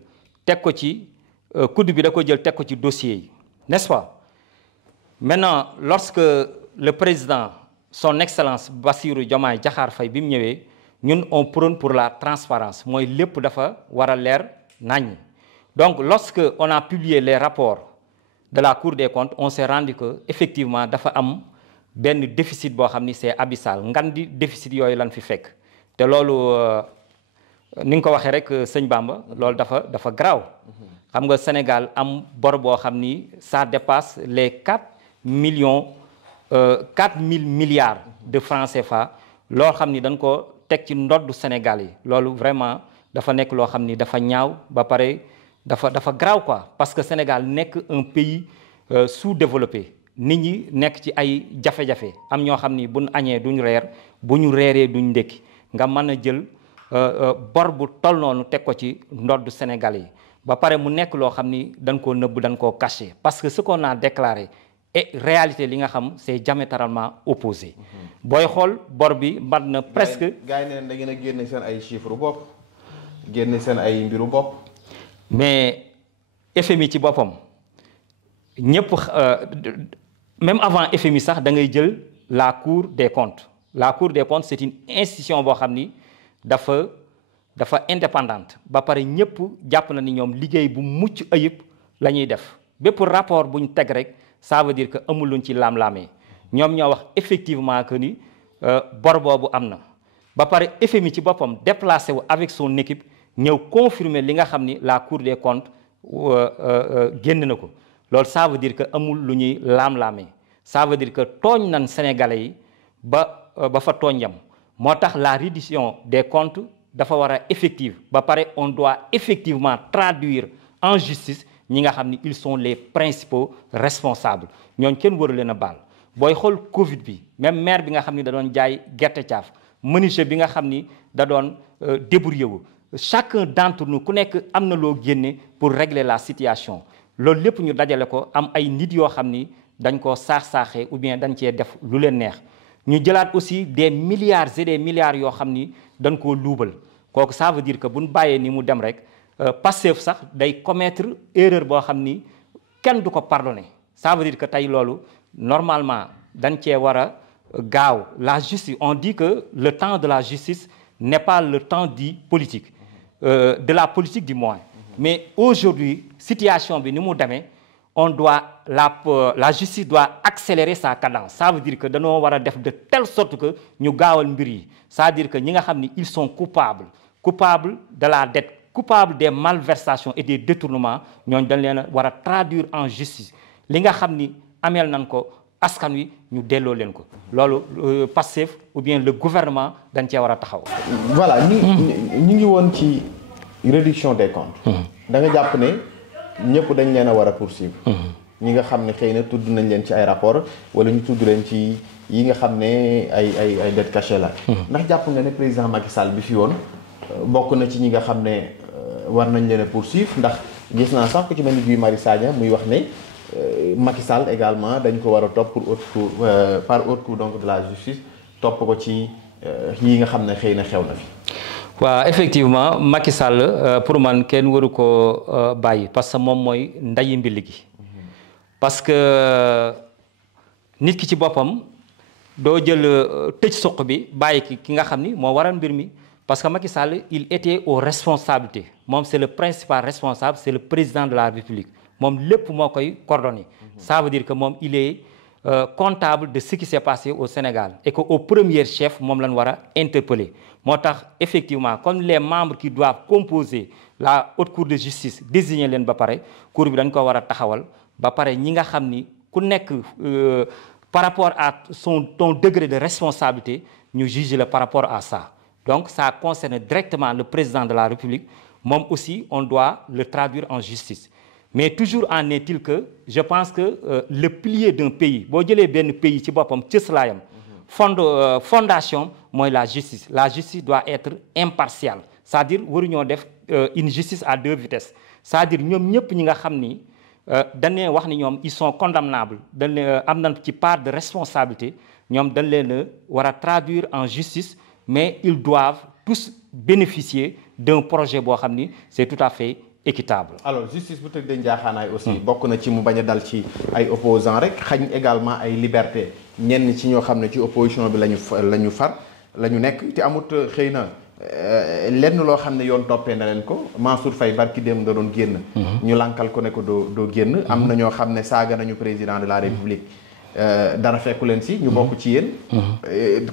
teg ko ci kudd bi da ko jël teg ko ci dossier yi, n'est-ce pas? Maintenant, lorsque le président son excellence Bassirou Diomaye Diakhar Faye bi mu ñëwee ñun on prône pour la transparence mooy lépp dafa war a leer nañ. Donc lorsque on a publié les rapports de la Cour des comptes, on s'est rendu que effectivement dafa am benn déficit boo xam ni c'est abyssal, ngan di déficit yooyu lan fi fekk te loolu ni nga ko waxee rek sëñ Bamba loolu dafa garaaw. xam nga Sénégal am bor boo xam ni ça dépasse les 4000 milliards de francs CFA loo xam ni dañ ko teg ci ndoddu Sénégal yi. loolu vraiment dafa nekk loo xam ni dafa ñaaw ba pare dafa garaaw quoi, parce que Sénégal nekk un pays sous-développé, nit ñi nekk ci ay jafe-jafe, am ñoo xam ni buñ añee duñ reer, bu ñu reeree duñ ndékki, nga mën a jël bor bu toll noonu teg ko ci ndoddu Sénégal yi. ba pare mu nekk loo xam ni dañ koo nëbb, dañ koo caché, parce que ce qu'on a déclaré et réalité li nga xam c'est diamétralement opposé. booy xool bor bi mat na presque. gars yi ne da ngeen a génne seen ay chiffres bopp, génne seen ay mbiru bopp. mais FMI ci boppam ñëpp même avant FMI sax da ngay jël la Cour des comptes. La Cour des comptes c'est une institution boo xam ni dafa indépendante ba pare ñëpp jàpp na ni ñoom liggéey bu mucc ayib la ñuy def. bépp rapport bu ñu teg rek ça veut dire que amul luñ ci laam-laamee ñoom ñoo wax effectivement que ni bor boobu am na ba pare FMI ci boppam déplacé wu avec son équipe ñëw confirmer li nga xam ni la Cour des comptes génn na ko. loolu ça veut dire que amul lu ñuy laam-laamee, ça veut dire que tooñ nañ Sénégalais yi ba fa tooñ yam. moo tax la reddition des comptes dafa war a effective ba pare on doit effectivement traduire en justice ñi nga xam ni ils sont les principaux responsables. ñooñ kenn waru leen a baal. booy xool Covid bi même maire bi nga xam ni da doon jaay gerte caaf, menuisier bi nga xam ni da doon débrouiller wu, chacun d'entre nous ku nekk am na loo génne pour régler la situation. loolu lépp ñu dajale ko am ay nit yoo xam ni dañ koo saax-saaxee ou bien dañ cee def lu leen neex. ñu jëlaat aussi des milliards et des milliards yoo xam ni dañ koo luubal. kooku ça veut dire que buñ bàyyee ni mu dem rek Pastef sax day commettre erreur boo xam ni kenn du ko pardonner. ça veut dire que tey loolu normalement dañ cee war a gaaw. la justice, on dit que le temps de la justice n'est pas le temps dit politique, de la politique du moins. Mais aujourd'hui situation bi ni mu demee on doit la justice doit accélérer sa cadence. ça veut dire que dañoo war a def de telle sorte que ñu gaawal mbir yi. c'est-à-dire que ñi nga xam ni ils sont coupables de la dette, coupables des malversations et des détournements, ñooñu dañ leen a war a traduire en justice. li nga xam ni ameel nañ ko askan wi ñu delloo leen ko. loolu Pastef ou bien le gouvernement dañ cee war a taxaw. voilà ñu ngi woon ci réduction des comptes. da nga jàpp ne ñëpp dañ leen a war a poursuivre. ñi nga xam ne xëy na tudd nañ leen ci ay rapport wala ñu tudd leen ci yi nga xam ne ay dette cachée la. ndax jàpp nga ne président Macky Sall bi fi woon bokk na ci ñi nga xam ne war nañ leen a poursuivre, ndax gis naa sax ku ci mel ni Guy Marius Sagna muy wax ne Macky Sall également dañ ko war a topp pour haute cour par haute cour donc de la justice topp ko ci yi nga xam ne xëy na xew na fi. waaw effectivement Macky Sall pour man kenn waru ko bàyyi parce que moom mooy ndayi mbili gi. parce que nit ki ci boppam doo jël tëj suq bi bàyyi ki nga xam ni moo waral mbir mi. parce que Macky Sall il était aux responsabilités moom c'est le principal responsable, c'est le président de la République moom lépp moo koy coordonné. ça veut dire que moom il est comptable de ce qui s'est passé au Sénégal et que au premier chef moom lañ war a interpeller. moo tax effectivement comme les membres qui doivent composer la haute cour de justice désigner leen ba pare cour bi dañ ko war a taxawal ba pare ñi nga xam ni ku nekk par rapport à ton degré de responsabilité ñu juger la par rapport à ça. donc ça concerne directement le président de la République moom aussi on doit le traduire en justice. mais toujours en est-il que je pense que le pilier d'un pays boo jëlee benn pays ci boppam cëslaayam fondation mooy la justice. la justice doit être impartiale, c'est-à-dire waruñoo def une justice à deux vitesses. c'est-à-dire ñoom ñëpp ñi nga xam ni dañ wax ni ñoom ils sont condamnables, dañ am nañ ci part de responsabilité, ñoom dañ leen war a traduire en justice, mais ils doivent tous bénéficier d'un projet boo xam ni c'est tout à fait équitable. alors justice bu tëddee njaaxaanaay aussi bokk na ci mu bañ a dal ci ay opposants rek xañ également ay liberté ñenn ci ñoo xam ne ci opposition bi la ñu nekk te amut xëy na lenn loo xam ne yoon toppee na leen ko Mansour Faye barki dem da doon génn. ñu lankal ko ne ko doo génn. am na ñoo xam ne saaga nañu président de la république. dara fekku leen si ñu bokk ci yéen.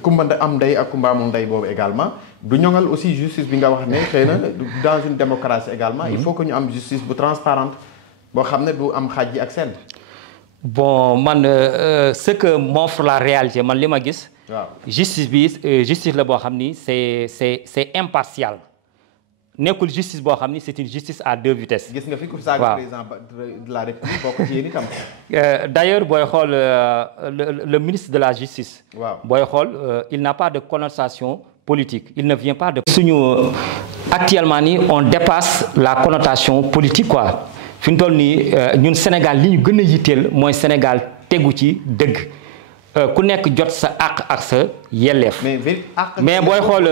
kumba am ndey ak kumba amul ndey boobu également du ñoŋal aussi justice bi nga wax ne xëy na dans une démocratie également. il faut que ñu am justice bu transparente boo xam ne du am xaaj yi ak seen. bon man ce que m'offre la réalité man li ma gis. waaw justice la boo xam ni c'est impartial nekkul justice boo xam ni c'est une justice à deux vitesses. gis nga fi ku saaga président de la République bokk ci yéen itam. d'ailleurs booy xool le ministre de la justice. waaw booy xool il n'a pas de connotation politique il ne vient pas de. suñu actuellement nii on dépasse la connotation politique quoi fi mu toll nii ñun Sénégal li ñu gën a yitteel mooy Sénégal tegu ci dëgg. ku nekk jot sa àq ak sa yelleef. mais booy xool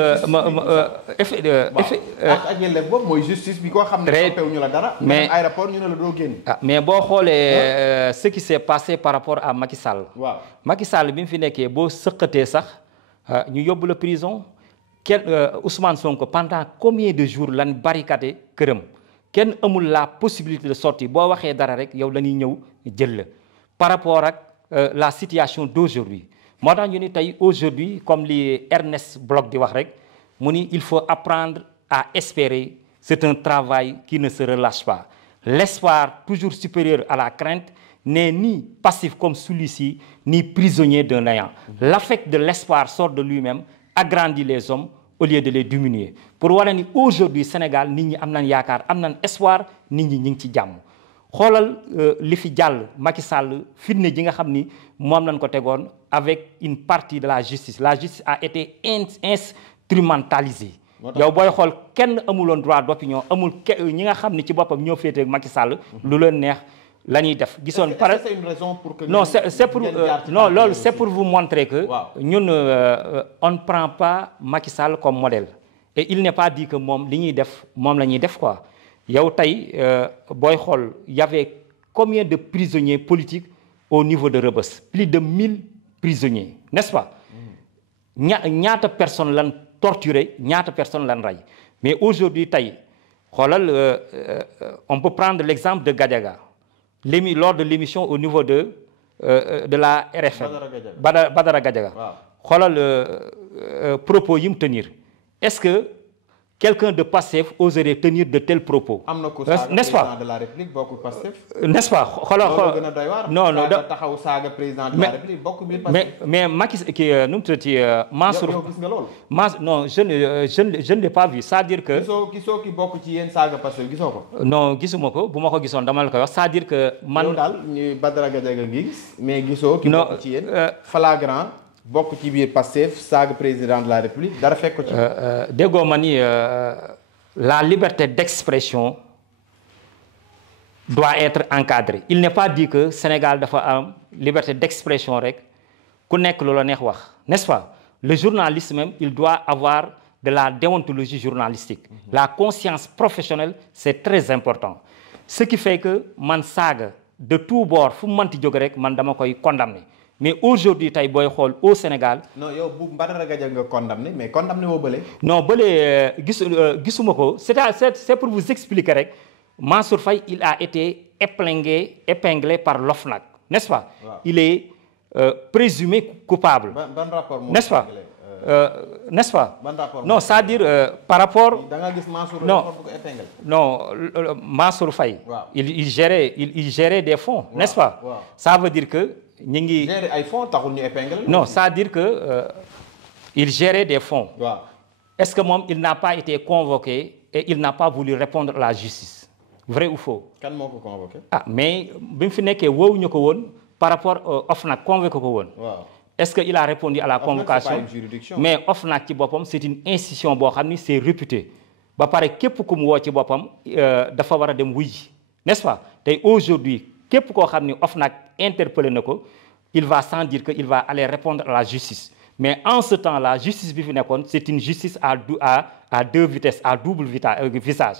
àq ak yelleef boobu mooy justice bi koo xam ne soppeewu ñu la dara. mais aéroport ñu ne la doo génn. mais boo xoolee ce qui s'est passé par rapport à Macky Sall. waaw Macky Sall bi mu fi nekkee boo sëqatee sax ñu yóbbu la prison kenn Ousmane Sonko pendant combien de jours lan barricadé këram kenn amul la possibilité de sortir boo waxee dara rek yow la ñuy ñëw jël la par rapport ak. La situation d'aujourd'hui moo tax ñu ni tey aujourd'hui comme li Ernest Bloch di wax rek mu ni il faut apprendre à espérer c'est un travail qui ne se relâche pas l'espoir toujours supérieur à la crainte n'est ni passif comme celui-ci ni prisonnier d'un néant l'affect de l'espoir sort de lui-même agrandit les hommes au lieu de les diminuer pour wane ni aujourd'hui Sénégal nit ñi am nañ yaakaar am nañ espoir nit ñi ñu ngi ci jàmm xoolal li fi jàll Macky Sall fitne ji nga xam ni moom lañ ko tegoon avec une partie de la justice a été instrumentalisée. yow booy xool kenn amuloon droit d'opinion amul ñi nga xam ni ci boppam ñoo féetee ak Macky Sall lu leen neex la ñuy def. gisoon par c'est une raison pour que non c'est pour non loolu c'est pour vous montrer que. ñun on ne prend pas Macky Sall comme modèle. et il n'est pas dit que moom li ñuy def moom la ñuy def quoi. yow tey booy xool y avait combien de prisonniers politiques au niveau de Rebeuss plus de 1000 prisonniers n'est-ce pas ñaata personnes lan torturé ñaata personnes lan rey mais aujourd'hui tey xoolal on peut prendre l'exemple de Gadiaga lors de l'émission au niveau de la RFM Badara Gadiaga xoolal propos yi mu tenir est-ce que quelqu'un de Pastef oserait tenir de tels propos. n'est-ce pas de la République bokku Pastef. n'est-ce pas xoolal non non taxaw saaga président de la République bokku biir Pastef. mais Macky kii nu mu tuddati Mansour. yow gis nga loolu. non je ne l'ai pas vu c'est-à-dire que. gisoo ki bokk ci yéen saaga Pastef gisoo ko. non gisuma ko bu ma ko gisoon dama la koy wax c'est-à-dire que. man yow daal ñu Badara Gadiaga ngi gis mais gisoo. ki bokk ci yéen flagrant. bokk ci biir Pastef saaga président de la République dara fekk ko ci. déggoo ma ni la liberté d'expression doit être encadrée il n'est pas dit que Sénégal dafa am liberté d'expression rek ku nekk loola neex wax n'est-ce pas le journaliste même il doit avoir de la déontologie journalistique la conscience professionnelle c'est très important ce qui fait que man saaga de tout bord fu mu mënti jóge rek man dama koy condamner. mais aujourd'hui tey booy xool au Sénégal. non yow bu Badara Gadiaga nga condamné mais condamné woo bële. non bële gisuma ko c'est pour vous expliquer rek Mansour Faye il a été épinglé par l'OFNAC n'est-ce pas. il est présumé coupable. ban rapport n'est-ce pas. n'est-ce pas. ban rapport non c'est-à-dire par rapport. da nga gis Mansour épinglé. non Mansour Faye. il gérait des fonds. n'est-ce pas. ça veut dire que. ñu ngi gérer ay fonds taxul ñu épingle. non c'est-à-dire que il gérait des fonds. waaw est-ce que moom il n'a pas été convoqué et il n'a pas voulu répondre à la justice vrai ou faux. kan moo ko convoqué. mais bi mu fi nekkee woowuñu ko woon par rapport OFNAC convoqué ko woon. waaw est-ce que il a répondu à la convocation. c'est pas une juridiction. mais OFNAC ci boppam c'est une institution boo xam ni c'est réputé ba pare képp ku mu woo ci boppam dafa war a dem wuy ji n'est-ce pas tey aujourd'hui képp koo xam ni OFNAC interpellé na ko il va sans dire que il va aller répondre à la justice mais en ce temps là justice bi fi nekkoon c'est une justice à deux vitesses à double visage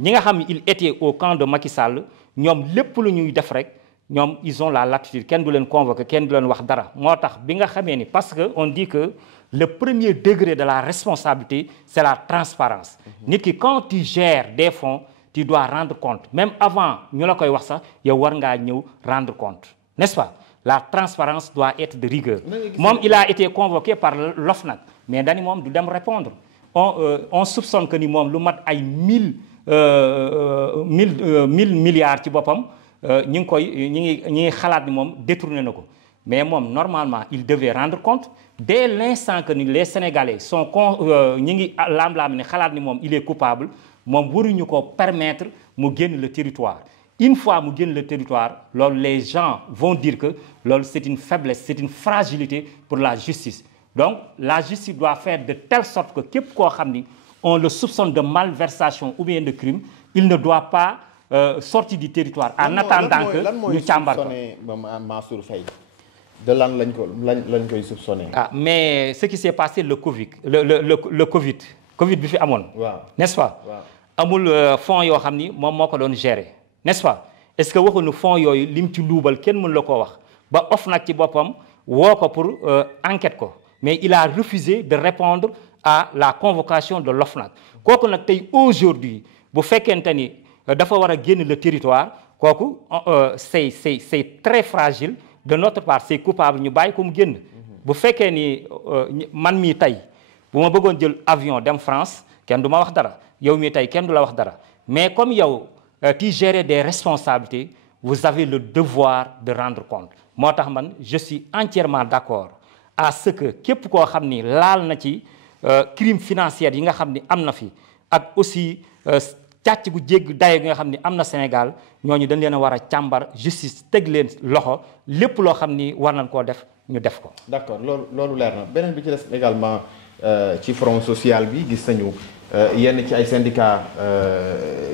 ñi nga xam ne il était au camp de Macky Sall ñoom lépp lu ñuy def rek ñoom ils ont la latitude kenn du leen convoquer kenn du leen wax dara moo tax bi nga xamee ni parce que on dit que le premier degré de la responsabilité c'est la transparence nit ki quand tu gères des fonds tu dois rendre compte même avant ñu la koy wax sax yow war ngaa ñëw rendre compte n'est-ce pas la transparence doit être de rigueur moom il a été convoqué par l'OFNAC mais dani moom du dem répondre on soupçonne que ni moom lu mat ay 1000 milliards ci boppam ñi ngi xalaat ni moom détourné na ko mais moom normalement il devait rendre compte dès l'instant que ni les Sénégalais sont ñi ngi laam-laam ni xalaat ni moom il est coupable moom waruñu ko permettre mu génn le territoire une fois mu génn le territoire loolu les gens vont dire que loolu c'est une faiblesse c'est une fragilité pour la justice donc la justice doit faire de telle sorte que képp koo xam ni on le soupçonne de malversation ou bien de crime il ne doit pas sortir du territoire en attendant que ñu càmbar ko Mansour Faye de lan lañ koy soupçonné mais ce qui s'est passé le Covid bi fi amoon n'est-ce pas amul fonds yoo xam ni moom moo ko doon gérer n'est-ce pas est-ce que waxuñu fonds yooyu lim ci luubal kenn mën la koo wax ba OFNAC ci boppam woo ko pour enquête ko mais il a refusé de répondre à la convocation de l'OFNAC kooku nag tey aujourd'hui bu fekkente ni dafa war a génn le territoire kooku c'est très fragile de notre part c'est coupable ñu bàyyi ko mu génn bu fekkee ni man mii tey bu ma bëggoon jël avion dem France kenn du ma wax dara yow mii tey kenn du la wax dara mais comme yow tu gères des responsabilités vous avez le devoir de rendre compte moo tax man je suis entièrement d'accord à ce que képp koo xam ni laal na ci crime financier yi nga xam ni am na fi ak aussi càcc gu jégg dayo gi nga xam ni am na Sénégal ñooñu dañ leen a war a càmbar justice teg leen loxo lépp loo xam ni war nañ koo def ñu def ko. d'accord loolu leer na beneen bi ci des également ci front social bi gis nañu yenn ci ay syndicats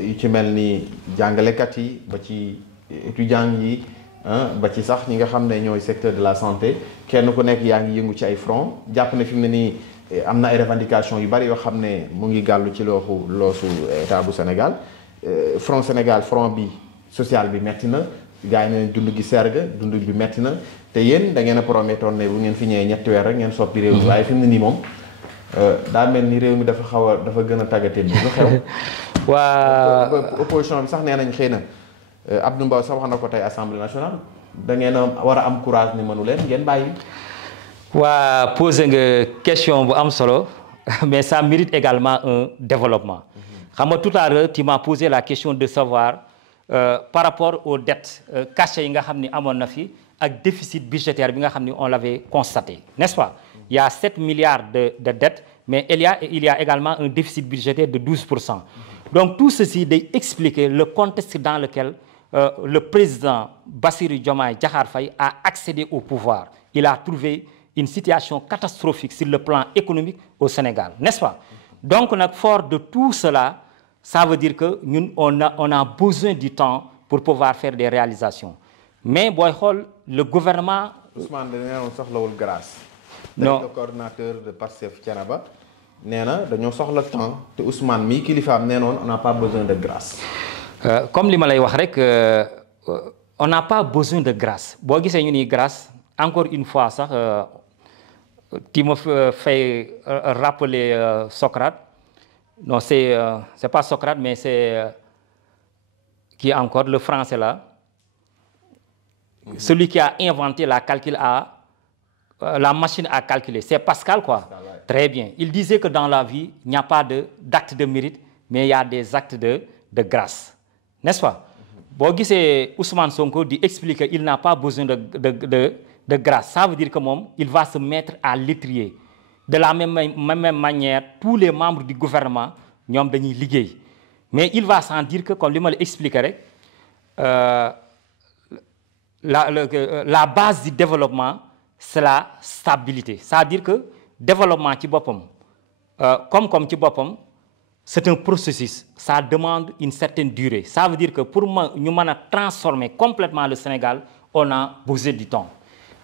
yu ci mel ni jàngalekat yi ba ci étudiants yi ba ci sax ñi nga xam ne ñooy secteur de la santé kenn ku nekk yaa ngi yëngu ci ay front jàpp ne fi mu ne nii am na ay revendications yu bari yoo xam ne mu ngi gàllu ci loosu état bu Sénégal front Sénégal front bi social bi metti na gars yi ne dund gi serga dund bi metti na te yéen da ngeen a promettoon ne bu ngeen fi ñëwee ñetti weer rek ngeen soppi réew mi waaye fi mu ne nii moom daa mel ni réew mi dafa gën a tàggatee bi lu xew waa opposition bi sax nee nañ xëy na Abdou Mbow sax wax na ko tey assemblée nationale da ngeen a war a am courage ni mënu leen ngeen bàyyi waa posé nga question bu am solo mais ça mérite également un développement xam nga tout à l'heure tu m'as posé la question de savoir par rapport aux dettes cachées yi nga xam ni amoon na fi ak déficit budgétaire bi nga xam ni on l'avait constaté n'est-ce pas il y a 7 milliards de dettes mais il y a également un déficit budgétaire de 12%. Donc tout ceci day expliquer le contexte dans lequel le président Bassirou Diomaye Diakhar Faye a accédé au pouvoir. Il a trouvé une situation catastrophique sur le plan économique au Sénégal, n'est-ce pas? Donc nag fort de tout cela, ça veut dire que ñun on a besoin du temps pour pouvoir faire des réalisations. Mais booy xool le gouvernement. Ousmane dañu ne soxlawul grâce. non le coordinateur de Pastef Thiénaba nee na dañoo soxla temps te Ousmane mii kilifaam nee noon on n'a pas besoin de grâce. Comme li ma lay wax rek on n'a pas besoin de grâce boo gisee ñu ni grâce encore une fois sax tu me fais rappeler Socrate non c'est pas Socrate mais c'est qui encore le français là. Celui qui a inventé la machine à calculer, c'est Pascal quoi. Pascal, ouais. Très bien. Il disait que dans la vie, il n'y a pas d'acte de mérite, mais il y a des actes de grâce. N'est-ce pas? Boo gisee Ousmane Sonko di expliquer il n'a pas besoin de grâce. Ça veut dire que moom il va se mettre à l'étrier. De la même manière, tous les membres du gouvernement ñoom dañuy liggéey. Mais il va sans dire que comme li ma la expliquer rek la base du développement c'est la stabilité. C'est-à-dire que développement ci boppam comme ci boppam c'est un processus. Ça demande une certaine durée. Ça veut dire que pour ñu mën a transformer complètement le Sénégal, on a besoin du temps.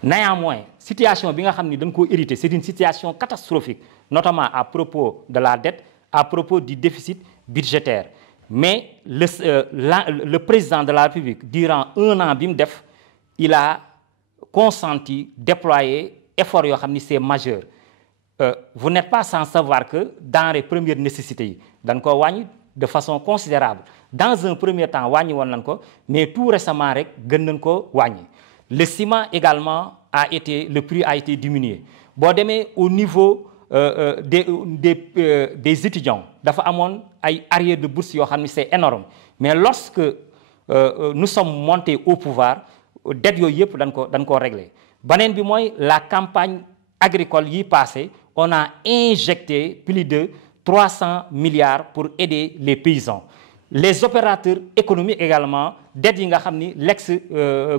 Néanmoins, situation bi nga xam ni dañ ko hérité, c'est une situation catastrophique, notamment à propos de la dette, à propos du déficit budgétaire. mais le président de la République durant 1 an bi mu def il a consenti déployer effort yoo xam ni c'est majeur vous n'êtes pas sans savoir que dans les premières nécessités yi dañ ko wàññi de façon considérable dans un premier temps wàññi woon nañ ko mais tout récemment rek gën nañ ko wàññi le ciment également le prix a été diminué boo demee au niveau des étudiants dafa amoon ay arriérés de bourse yoo xam ni c'est énorme mais lorsque nous sommes montés au pouvoir dettes yooyu yëpp dañ koo régler beneen bi mooy la campagne agricole yi passé on a injecté plus de 300 milliards pour aider les paysans les opérateurs économiques également dettes yi nga xam ni l'ex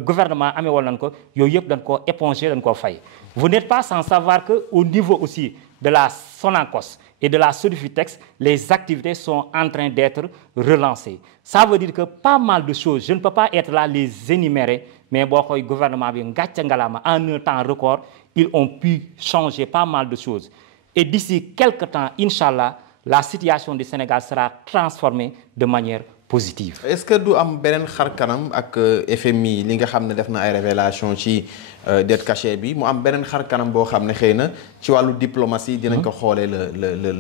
gouvernement amee woon nañ ko yooyu yëpp dañ koo éponger dañ koo fay vous n'êtes pas sans savoir que au niveau aussi de la Sonacos et de la Sodefitex les activités sont en train d'être relancées ça veut dire que pas mal de choses je ne peux pas être là les énumérer mais boo xooy gouvernement bi ngàcca ngalaama en un temps record ils ont pu changer pas mal de choses et d'ici quelque temps inchallah la situation du Sénégal sera transformée de manière positive. Est-ce que du am beneen xar kanam ak FMI li nga xam ne def na ay révélation ci dette cachée bi mu am beneen xar kanam boo xam ne xëy na ci wàllu diplomatie dinañ ko xoolee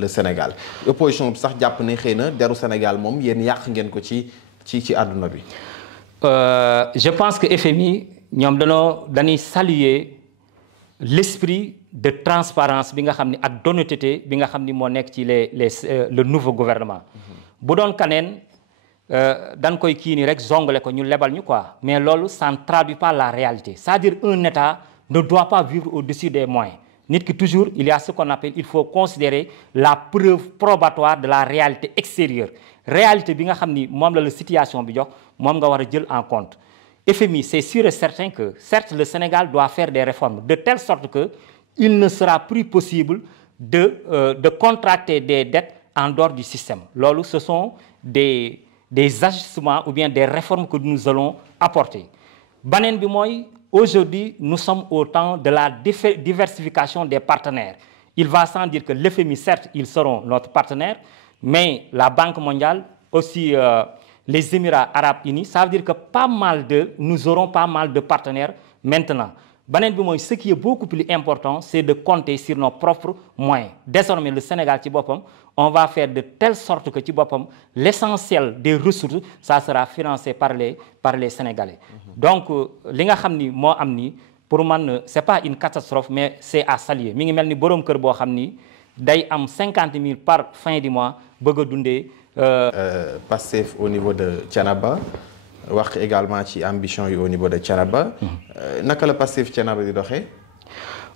le Sénégal opposition bi sax jàpp ne xëy na deru Sénégal moom yéen yàq ngeen ko ci àdduna bi. Je pense que FMI ñoom dañuy saluer l'esprit de transparence bi nga xam ni ak d'honnêteté bi nga xam ni moo nekk ci le nouveau gouvernement bu doon kaneen dañ koy kii nii rek zongale ko ñu lebal ñu quoi mais loolu ça ne traduit pas la réalité c'est-à-dire un État ne doit pas vivre au-dessus des moyens nit ki toujours il y a ce qu'on appelle il faut considérer la preuve probatoire de la réalité extérieure réalité bi nga xam ni moom la situation bi jox moom nga war a jël en compte FMI c'est sûr et certain que certes le Sénégal doit faire des réformes de telle sorte que il ne sera plus possible de contracter des dettes en dehors du système loolu ce sont des ajustements ou bien des réformes que nous allons apporter beneen bi mooy aujourd'hui nous sommes au temps de la diversification des partenaires il va sans dire que l'FMI certes ils seront notre partenaire mais la Banque mondiale aussi les Émirats arabes unis ça veut dire que nous aurons pas mal de partenaires maintenant beneen bi mooy ce qui est beaucoup plus important c'est de compter sur nos propres moyens désormais le Sénégal ci boppam on va faire de telle sorte que ci boppam l'essentiel des ressources ça sera financé par les Sénégalais donc li nga xam ni moo am ni pour man c'est pas une catastrophe mais c'est à saluer mi ngi mel ni boroom kër boo xam ni day am 50 000 par fin du mois bëgg a dundee Pastef au niveau de Thiénaba wax également ci ambition yi au niveau de Thiénaba naka la Pastef Thiénaba di doxee.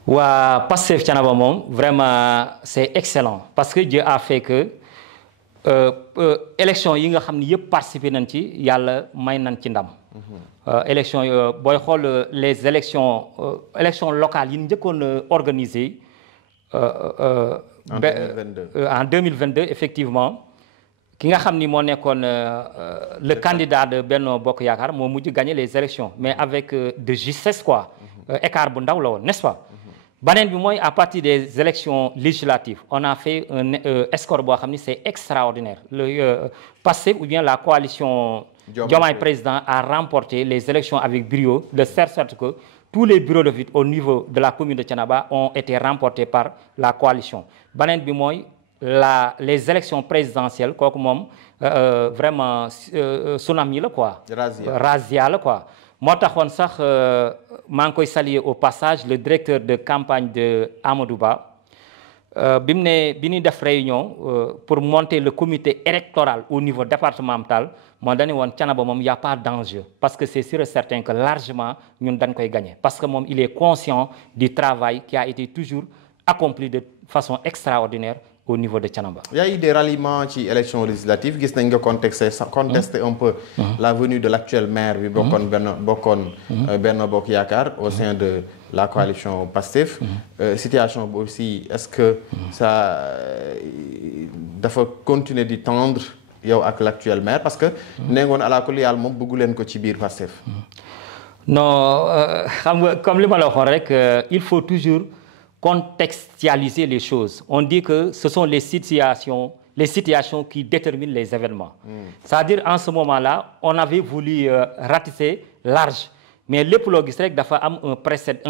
waa Pastef Thiénaba moom vraiment c'est excellent parce que Dieu a fait que élection yi nga xam ni yëpp participer nañ ci yàlla may nañ ci ndam. élection booy xool les élections locales yi njëkkoon organisé en 2022 effectivement. ki nga xam ni moo nekkoon le candidat de Benno Bokk Yaakaar moo mujj gagner les élections mais avec de justesse quoi écart bu ndaw la woon n'est-ce pas beneen bi mooy à partir des élections législatives on a fait un score boo xam ni c'est extraordinaire le Pastef ou bien la coalition Diomaye Président a remporté les élections avec brio de telle sorte que tous les bureaux de vote au niveau de la commune de Thiénaba ont été remportés par la coalition beneen bi mooy les élections présidentielles kooku moom vraiment tsunami la quoi. razzia la quoi. moo taxoon sax maa ngi koy saluer au passage le directeur de campagne de Amadou Ba bi ñuy def réunion pour monter le comité électoral au niveau départemental moo dañu woon Thiénaba moom y a pas d'enjeu parce que c'est sûr et certain que largement ñun dañ koy gagner parce que moom il est conscient du travail qui a été toujours accompli de façon extraordinaire au niveau de Thiénaba. Il y a eu des ralliements ci élections législatives gis nañ nga contester un peu la venue de l'actuel maire bi bokkoon Benno Bokk Yaakaar au sein de la coalition Pastef situation bi aussi est-ce que ça dafa continuer di tendre yow ak l'actuel maire parce que nee ngoon ala kulli yàlla moom bëggu leen ko ci biir Pastef. non xam nga comme li ma la waxoon rek il faut toujours contextualiser les choses on dit que ce sont les situations les situations qui déterminent les événements. C'est-à-dire, en ce moment-là, on avait voulu ratisser large. Mais les gis rek dafa am un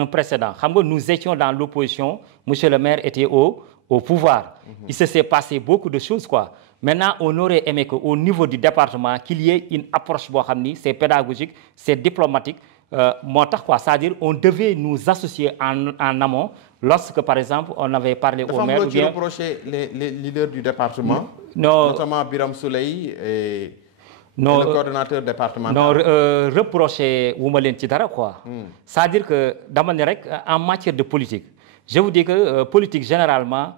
précédent. Nous étions dans l'opposition, monsieur le maire était au pouvoir. Il s'est passé beaucoup de choses, quoi. Maintenant, on aurait aimé qu'au niveau du département, qu'il y ait une approche, c'est pédagogique, c'est diplomatique. C'est-à-dire on devait nous associer en amont lorsque, par exemple, on avait parlé au maire. Ou bien reprocher les leaders du département, notamment Biram Souley et le coordonnateur départemental. Non, reprocher quoi. C'est-à-dire que en matière de politique, je vous dis que politique généralement,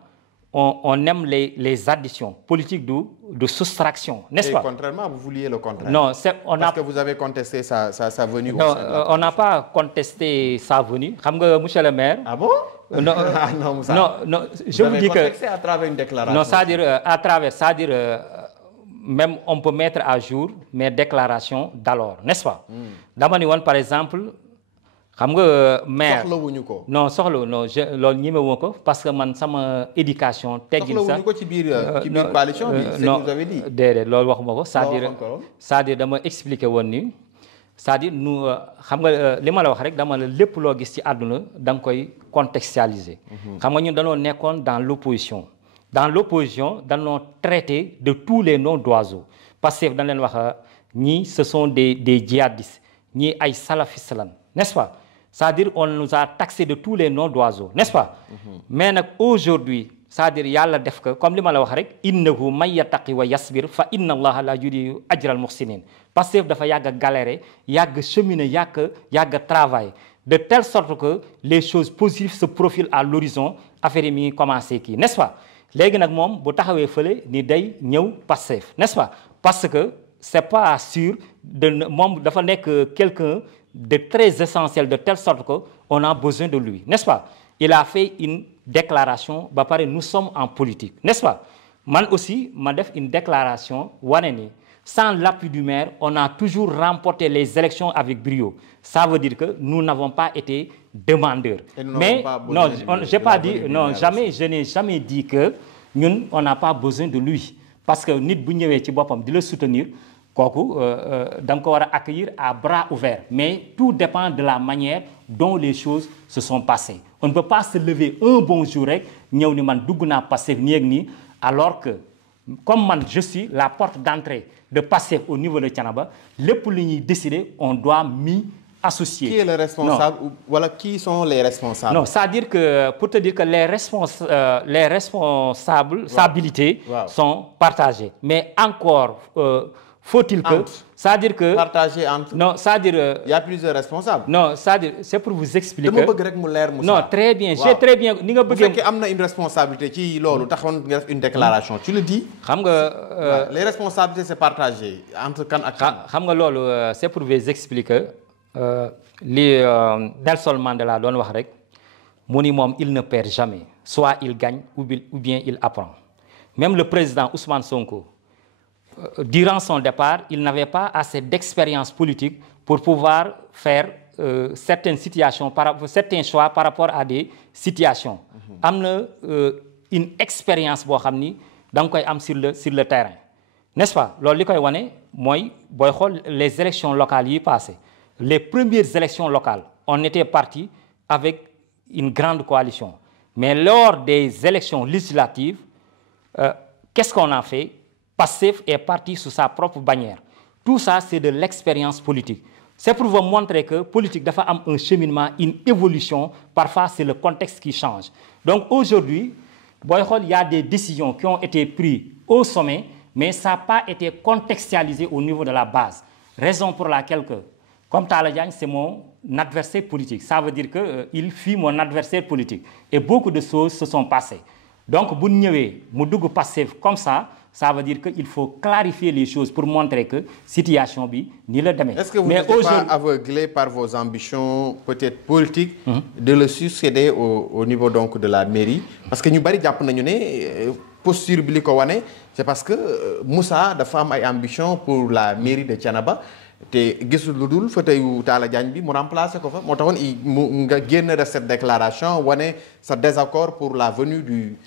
on aime les additions, politique de soustraction, n'est-ce pas? Contrairement, vous vouliez le contraire. Non, parce que vous avez contesté sa venue. Non, on n'a pas contesté sa venue. Monsieur le maire. Ah bon? Non, non, je vous dis que. Contesté à travers une déclaration. Non, c'est-à-dire même on peut mettre à jour mes déclarations d'alors, n'est-ce pas? D'abord, par exemple. Maire non parce que man sama éducation teggil sax coalition bi c'est vous avez dit c'est-à-dire dama expliquer woon ni c'est-à-dire nous xam nga li ma la wax rek dama la lépp loo gis ci àdduna da nga koy contextualiser xam nga ñun dañoo nekkoon dans l'opposition dañoo traité de tous les noms d'oiseaux parce que dañ leen wax ñii ce sont des djihadistes ñii ay salafistes lan n'est-ce pas? C'est-à-dire on nous a taxé de tous les noms d'oiseaux, n'est-ce pas? Mais aujourd'hui, c'est-à-dire yàlla def ko comme li ma la wax rek innahu man yattaqi wa yasbir fa inna allaha la yudi'u ajral muhsinin parce que dafa yàgg a galérer yàgg cheminer yàgg travailler de telle sorte que les choses positives se profilent à l'horizon affaire yi mi ngi commencé kii, n'est-ce pas? Léegi nag moom bu taxawee fële ni day ñëw Pastef, n'est-ce pas? Parce que c'est pas sûr de moom dafa nekk quelqu'un de très essentiel de telle sorte qu'on a besoin de lui, n'est-ce pas? Il a fait une déclaration, nous sommes en politique, n'est-ce pas? Man aussi, m'a fait une déclaration, sans l'appui du maire, on a toujours remporté les élections avec brio. Ça veut dire que nous n'avons pas été demandeurs. Mais non, j'ai pas dit, non, jamais, je n'ai jamais dit que nous, on n'a pas besoin de lui. Parce que nous, de le soutenir, donc on va accueillir à bras ouverts. Mais tout dépend de la manière dont les choses se sont passées. On ne peut pas se lever un bon jour alors que, comme je suis la porte d'entrée de passer au niveau de Thiénaba, les poulignes décidés, on doit m'y associer. Qui est le responsable? Voilà, qui sont les responsables? Non, c'est-à-dire que, pour te dire que les responsabilités sont partagées. Mais encore... faut-il que... C'est-à-dire que... Partager entre... Non, c'est-à-dire... Il y a plusieurs responsables. Non, c'est-à-dire... C'est pour vous expliquer... Non, très bien. J'ai très bien... Vous faites qu'il y a une responsabilité qui est une déclaration. Tu le dis? Les responsabilités, c'est partagé. Entre quand et quand? C'est pour vous expliquer... Nelson Mandela doon wax rek mu ni moom il ne perd jamais. Soit il gagne ou bien il apprend. Même le président Ousmane Sonko, durant son départ, il n'avait pas assez d'expérience politique pour pouvoir faire certaines situations, certains choix par rapport à des situations. Il y a une expérience sur le terrain. N'est-ce pas? Les élections locales y passées. Les premières élections locales, on était parti avec une grande coalition. Mais lors des élections législatives, qu'est-ce qu'on a fait? Pastef est parti sous sa propre bannière. Tout ça, c'est de l'expérience politique. C'est pour vous montrer que la politique doit avoir un cheminement, une évolution. Parfois, c'est le contexte qui change. Donc aujourd'hui, il y a des décisions qui ont été prises au sommet, mais ça n'a pas été contextualisé au niveau de la base. Raison pour laquelle, comme Talla Diagne, c'est mon adversaire politique. Ça veut dire qu'il fut mon adversaire politique. Et beaucoup de choses se sont passées. Donc, si vous avez Pastef comme ça veut dire qu'il faut clarifier les choses pour montrer que la situation ni le demain. Est-ce que vous n'êtes pas aveuglé par vos ambitions peut-être politiques de le succéder au niveau donc de la mairie? Parce que nous avons posture c'est parce que Moussa a une ambition pour la mairie de Thiénaba. te gisul lu dul fauteuil Talla Diagne bi mu remplacer ko fa moo taxoon mu nga génn de cette déclaration wane sa désaccord pour la venue du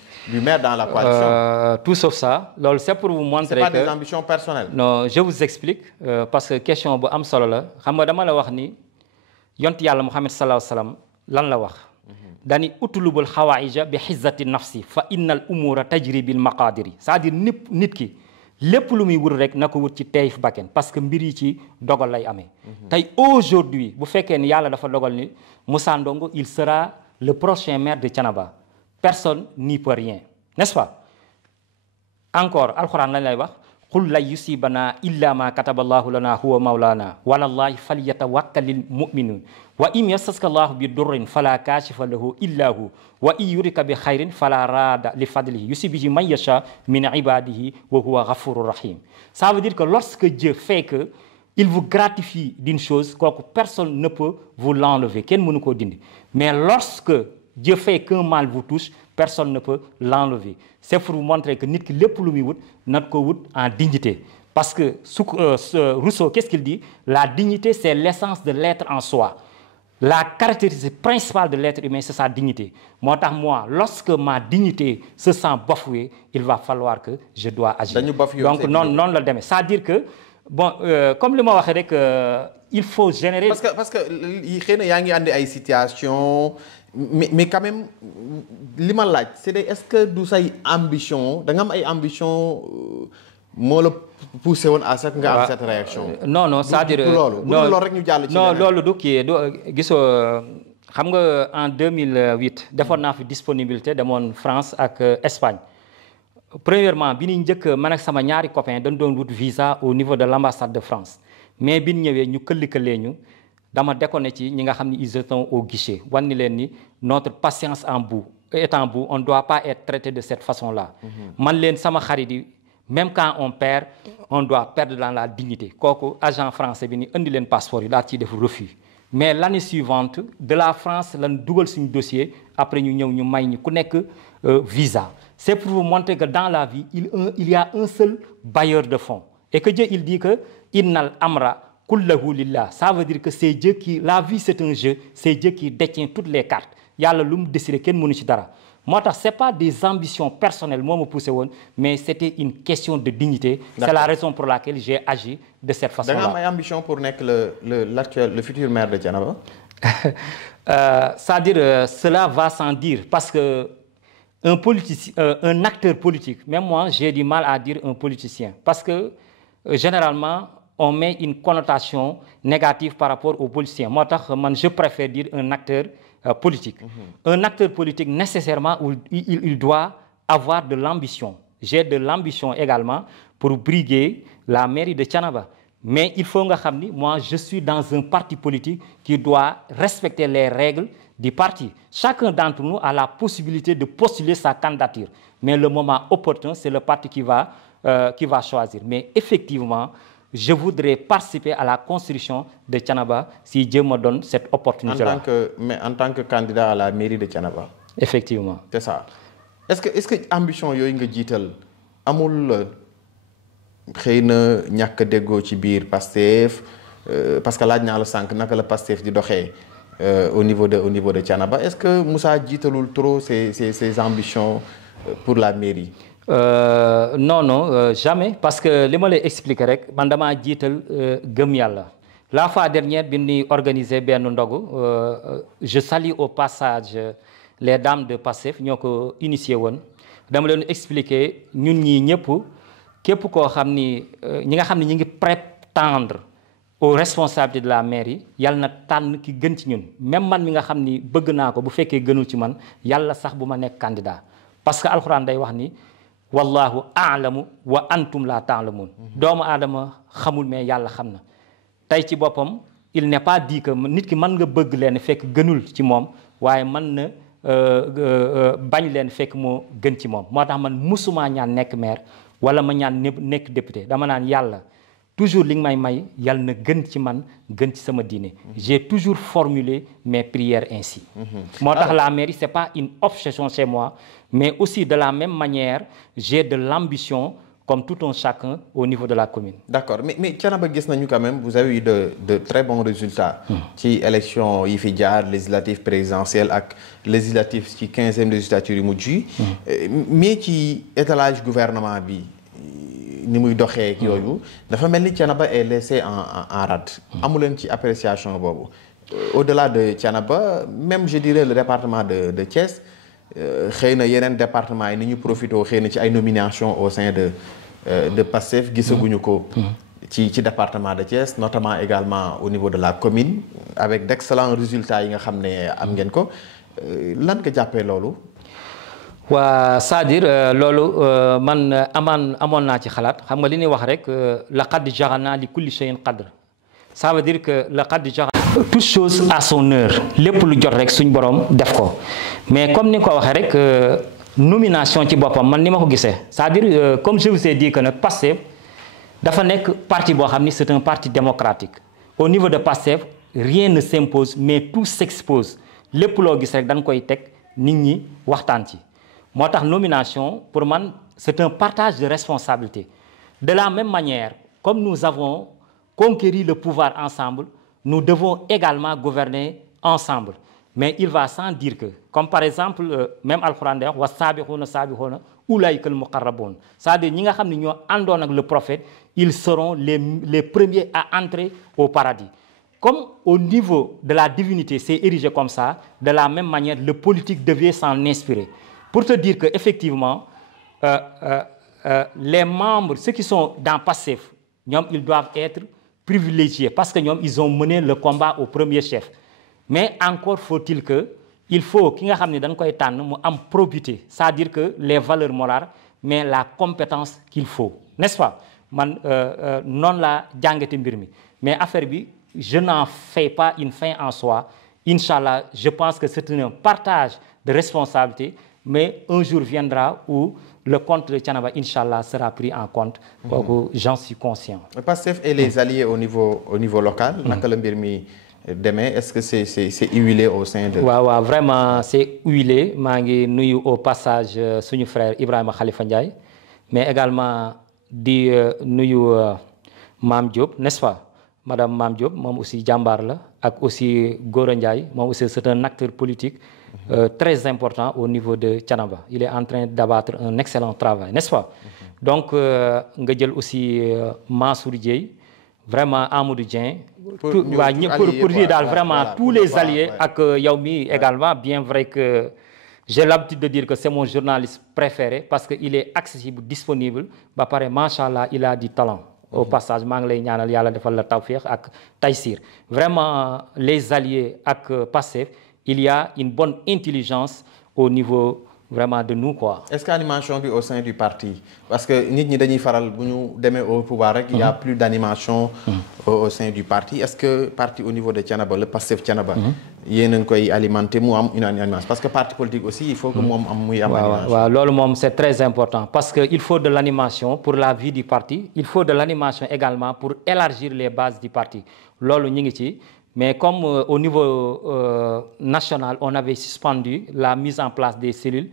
maire dans la coalition. Tout sauf ça loolu c'est pour vous montrer que c'est pas des ambitions personnelles. non je vous explique parce que question bu am solo la xam nga dama la wax ni yont yàlla Muhammad sallallahu alayhi wa sallam lan la wax. dani utlubul xawaaija bi xizzati nafsi fa innal umura tajri bil maqadiri c'est-à-dire nit ki lépp lu muy wut rek na ko wut ci teeyif bakken parce que mbir yi ci dogal lay amee. tey aujourd'hui bu fekkee ni yàlla dafa dogal ni Moussa Ndongo il sera le prochain maire de Thiénaba personne n'y peut rien n'est-ce pas encore alxuraan lañ lay wax qul lan yusibana illa ma kataballahu lana huwa mawlana walallahi falyatawakkalil mu'minun wa in yasaska allahu bi durrin fala kashifa lahu illa hu wa in yurika bi khairin fala rada li fadlihi yusibihi man yasha min ibadihi wa huwa ghafurur rahim. Ça veut dire que lorsque Dieu fait que il vous gratifie d'une chose kooku personne ne peut vous l'enlever kenn mënu koo dindi mais lorsque Dieu fait qu'un mal vous touche personne ne peut l'enlever. C'est pour vous montrer que nit ki lépp lu muy wut nat ko wut en dignité parce que Rousseau qu'est-ce qu'il dit? La dignité c'est l'essence de l'être en soi. La caractéristique principale de l'être humain c'est sa dignité. Moo tax moi lorsque ma dignité se sent bafouée il va falloir que je dois agir. Donc non la demee c'est-à-dire que bon comme li ma waxee rek il faut générer. parce que xëy na yaa ngi andi ay situation mais quand même li ma laaj c'est est-ce que du say ambition da nga am ay ambition moo la poussé woon à cette nga am cette réaction. non c'est-à-dire loolu rek ñu jàll ci non loolu du kii du gisoo xam nga en 2008 defoon naa fi disponibilité demoon France ak Espagne. Premièrement bi ñu njëkk man ak sama ñaari copains dañ doon wut visa au niveau de l'ambassade de France mais bi ñu ñëwee ñu këlli ñu dama déconné ci ñi nga xam ni ils étaient au guichet wan ni leen ni notre patience est en bout on ne doit pas être traité de cette façon-là. man leen sama xarit yi même quand on perd on doit perdre dans la dignité kooku agent français bi ni indi leen passeport yi daal ciy def refus. mais l'année suivante de la France lan dugal suñu dossier après ñu ñëw ñu may ñu ku nekk visa. C'est pour vous montrer que dans la vie il y a un seul bailleur de fonds et que Dieu il dit que innal amra kullahu lillah. Ça veut dire que c'est Dieu qui la vie c'est un jeu c'est Dieu qui détient toutes les cartes yàlla lu mu décidé kenn mënu ci dara. moo tax c'est pas des ambitions personnelles moo ma poussé woon mais c'était une question de dignité. C'est la raison pour laquelle j'ai agi de cette façon-là. da nga am ay ambition pour nekk le futur maire de Thiénaba. C'est-à-dire cela va sans dire parce que un politicien un acteur politique même moi j'ai du mal à dire un politicien parce que généralement on met une connotation négative par rapport aux politiciens moo tax man je préfère dire un acteur politique. Un acteur politique nécessairement il doit avoir de l'ambition. J'ai de l'ambition également pour briguer la mairie de Thiénaba mais il faut nga xam ni moi je suis dans un parti politique qui doit respecter les règles du parti. Chacun d'entre nous a la possibilité de postuler sa candidature mais le moment opportun c'est le parti qui va choisir mais effectivement je voudrais participer à la construction de Thiénaba si Dieu me donne cette opportunité-là. En tant que candidat à la mairie de Thiénaba. Effectivement. C'est ça. Est-ce que ambition yooyu nga jiital amul xëy na ñàkk déggoo ci biir Pastef parce que laaj naa la sànq naka la Pastef di doxee au niveau de Thiénaba est-ce que Moussa jiitalul trop ses ambitions pour la mairie. Non jamais parce que li ma lay expliquer rek man damaa jiital gëm yàlla la fois dernière bi ñuy organiser benn ndogu je salue au passage les dames de Pastef ñoo ko initié woon dama leen expliquer ñun ñii ñëpp képp koo xam ni ñi nga xam ne ñi ngi prétendre aux responsabilités de la mairie yàlla na tànn ki gën ci ñun même man mi nga xam ni bëgg naa ko bu fekkee gënul ci man yàlla sax bu ma nekk candidat parce que alxuraan day wax ni wallahu a'lamu wa antum la ta'lamun doomu aadama xamul mais yàlla xam na tey ci boppam il n'est pas dit que nit ki mën nga bëgg leen fekk gënul ci moom waaye mën na bañ leen fekk moo gën ci moom moo tax man musuma ñaan nekk maire wala ma ñaan nekk député dama naan yàlla toujours li nga may yàlla na gën ci man gën ci sama diine j'ai toujours formulé mes prières ainsi moo tax la mairie c'est pas une obsession chez moi mais aussi de la même manière j'ai de l'ambition comme tout un chacun au niveau de la commune. D'accord mais Thiénaba gis nañu quand même vous avez eu de très bons résultats. ci élection yi fi jaar législative présidentielle ak législative ci 15e législature yu mujj yi. mais ci étalage gouvernement bi ni muy doxee ak yooyu dafa mel ni Thiénaba est laissé en rade. amu leen ci appréciation boobu. au-delà de Thiénaba même je dirais le département de Thiès. xëy na yeneen département yi ni ñu profité xëy na ci ay nomination au sein de Pastef gisaguñu ko ci département de Thiès notamment également au niveau de la commune avec d'excellents résultats yi nga xam ne am ngeen ko lan nga jàppee loolu. waa c'est-à-dire loolu man amoon naa ci xalaat xam nga li ñuy wax rek laqad ja'alna li kulli shay'in qadr ça veut dire que laqad ja'alna toute chose à son heure lépp lu jot rek suñ borom def ko mais comme ni nga ko waxee rek nomination ci boppam man ni ma ko gisee c'est-à-dire comme je vous ai dit que nag Pastef dafa nekk parti boo xam ni c'est un parti démocratique au niveau de Pastef rien ne s'impose mais tout s'expose lépp loo gis rek dañ koy teg nit ñi waxtaan ci moo tax nomination pour man c'est un partage de responsabilité de la même manière comme nous avons conquéri le pouvoir ensemble nous devons également gouverner ensemble mais il va sans dire que comme par exemple même alxuraan day wax wa saabixuuna saabixuuna ulaa'ika al muqarrabuun c'est-à-dire ñi nga xam ne ñoo àndoon ak le prophète ils seront les premiers à entrer au paradis comme au niveau de la divinité c'est érigé comme ça de la même manière le politique devait s'en inspirer pour te dire que effectivement les membres ceux qui sont dans Pastef ñoom ils doivent être privilégiés parce que ñoom ils ont mené le combat au premier chef mais encore faut-il que il faut ki nga xam ne dañ koy tànn mu am probité c'est-à-dire que les valeurs morales mais la compétence qu'il faut n'est-ce pas man noonu laa jàngate mbir mi mais affaire bi je n'en fais pas une fin en soi Inch'Allah je pense que c'est un partage de responsabilité mais un jour viendra où le compte de Thiénaba Inch'Allah sera pris en compte. kooku j'en suis conscient. Pastef et les alliés au niveau local. naka la mbir mi demee est-ce que c'est huilé au sein de. waaw vraiment c'est huilé maa ngi nuyu au passage suñu frère Ibrahima Khalifa Ndiaye mais également di nuyu Mame Diop n'est-ce pas madame Mame Diop moom aussi jàmbaar la ak aussi Gora Ndiaye moom aussi c'est un acteur politique. Très important au niveau de Thiénaba il est en train d'abattre un excellent travail n'est-ce pas donc nga jël aussi Mansour Dieye vraiment Amadou Dieng pour dire daal vraiment tous les alliés ak yow mi également bien vrai que j'ai l'habitude de dire que c'est mon journaliste préféré parce que il est accessible disponible ba pare machallah il a du talent au passage maa ngi lay ñaanal yàlla defal la tawfiq ak taysir vraiment les alliés ak Pastef il y a une bonne intelligence au niveau vraiment de nous quoi. Est-ce que animation bi au sein du parti parce que nit ñi dañuy faral bu ñu demee au pouvoir rek. il y a plus d'animation. au sein du parti est-ce que parti au niveau de Thiénaba le Pastef Thiénaba. yéen a ngi koy alimenter mu am une animation parce que parti politique aussi il faut que moom am muy am. animation waaw loolu moom c'est très important parce que il faut de l'animation pour la vie du parti il faut de l'animation également pour élargir les bases du parti loolu ñu ngi ci. Mais comme au niveau national on avait suspendu la mise en place des cellules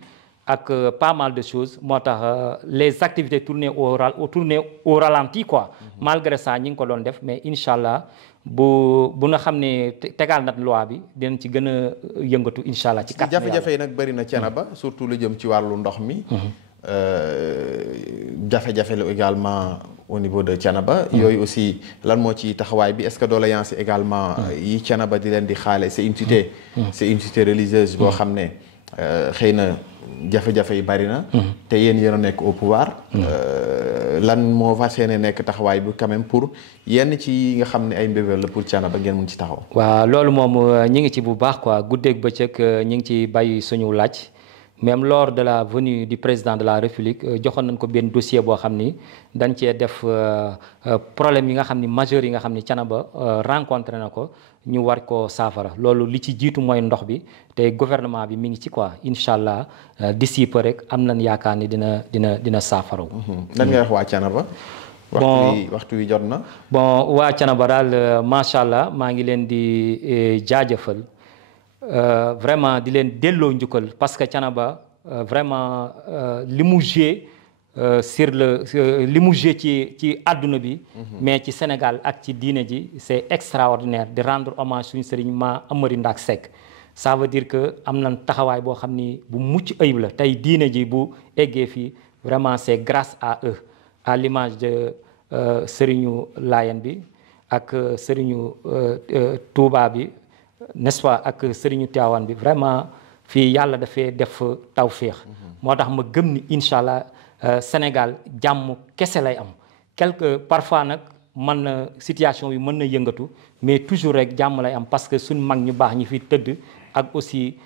ak pas mal de choses moo tax les activités tournées au ralenti quoi malgré ça ñi ngi ko doon def mais Inch'Allah bu nga xam ne tegal nat loi bi dinañ ci gën a yëngatu Inch'Allah ci kàttan jafe-jafe yi nag bëri na Thiénaba surtout lu jëm ci wàllu ndox mi jafe-jafe la également au niveau de Thiénaba yooyu aussi lan moo ci taxawaay bi est-ce que doléance également yi Thiénaba di leen di xaale c'est une cité religieuse boo xam ne xëy na jafe-jafe yi bari na te yéen yéen a nekk au pouvoir lan moo fas yéene nekk taxawaay bi quand même pour yenn ci nga xam ne ay mbébél la pour Thiénaba ngeen mun ci taxaw waaw loolu moom ñi ngi ci bu baax quoi guddeeg bëccëg ñi ngi ci bàyyi suñu laaj même lors de la venue du président de la République joxoon nañ ko benn dossier boo xam ni dañ cee def problème yi nga xam ni majeur yi nga xam ni Thiénaba rencontré na ko ñu war ko saafara loolu li ci jiitu mooy ndox bi te gouvernement bi mi ngi ci quoi Inch'Allah d'ici peu rek am nañ yaakaar ni dina saafara. lan ngay wax waa Thiénaba. waxtu wi jot na. bon waa Thiénaba daal macha allah maa ngi leen di jaajëfal. Vraiment di leen delloo njukkal parce que Thiénaba vraiment li mu joué sur le li mu joué ci àdduna bi. mais ci Sénégal ak ci diine ji c'est extraordinaire de rendre hommage suñu sëriñ Ma Amary Ndack Seck. ça veut dire que am nañ taxawaay boo xam ni bu mucc ayib la tey diine ji bu eggee fii vraiment c'est grâce à eux à l'image de sëriñu Layen bi ak sëriñu Touba bi n'est-ce pas ak sëriñu Tivaouane bi vraiment fii yàlla dafay def tawféex. moo tax ma gëm ni incha allah Sénégal jàmm kese lay am parfois nag mën na situation bi mën na yëngatu mais toujours rek jàmm lay am parce que suñ mag ñu baax ñi fi tëdd ak aussi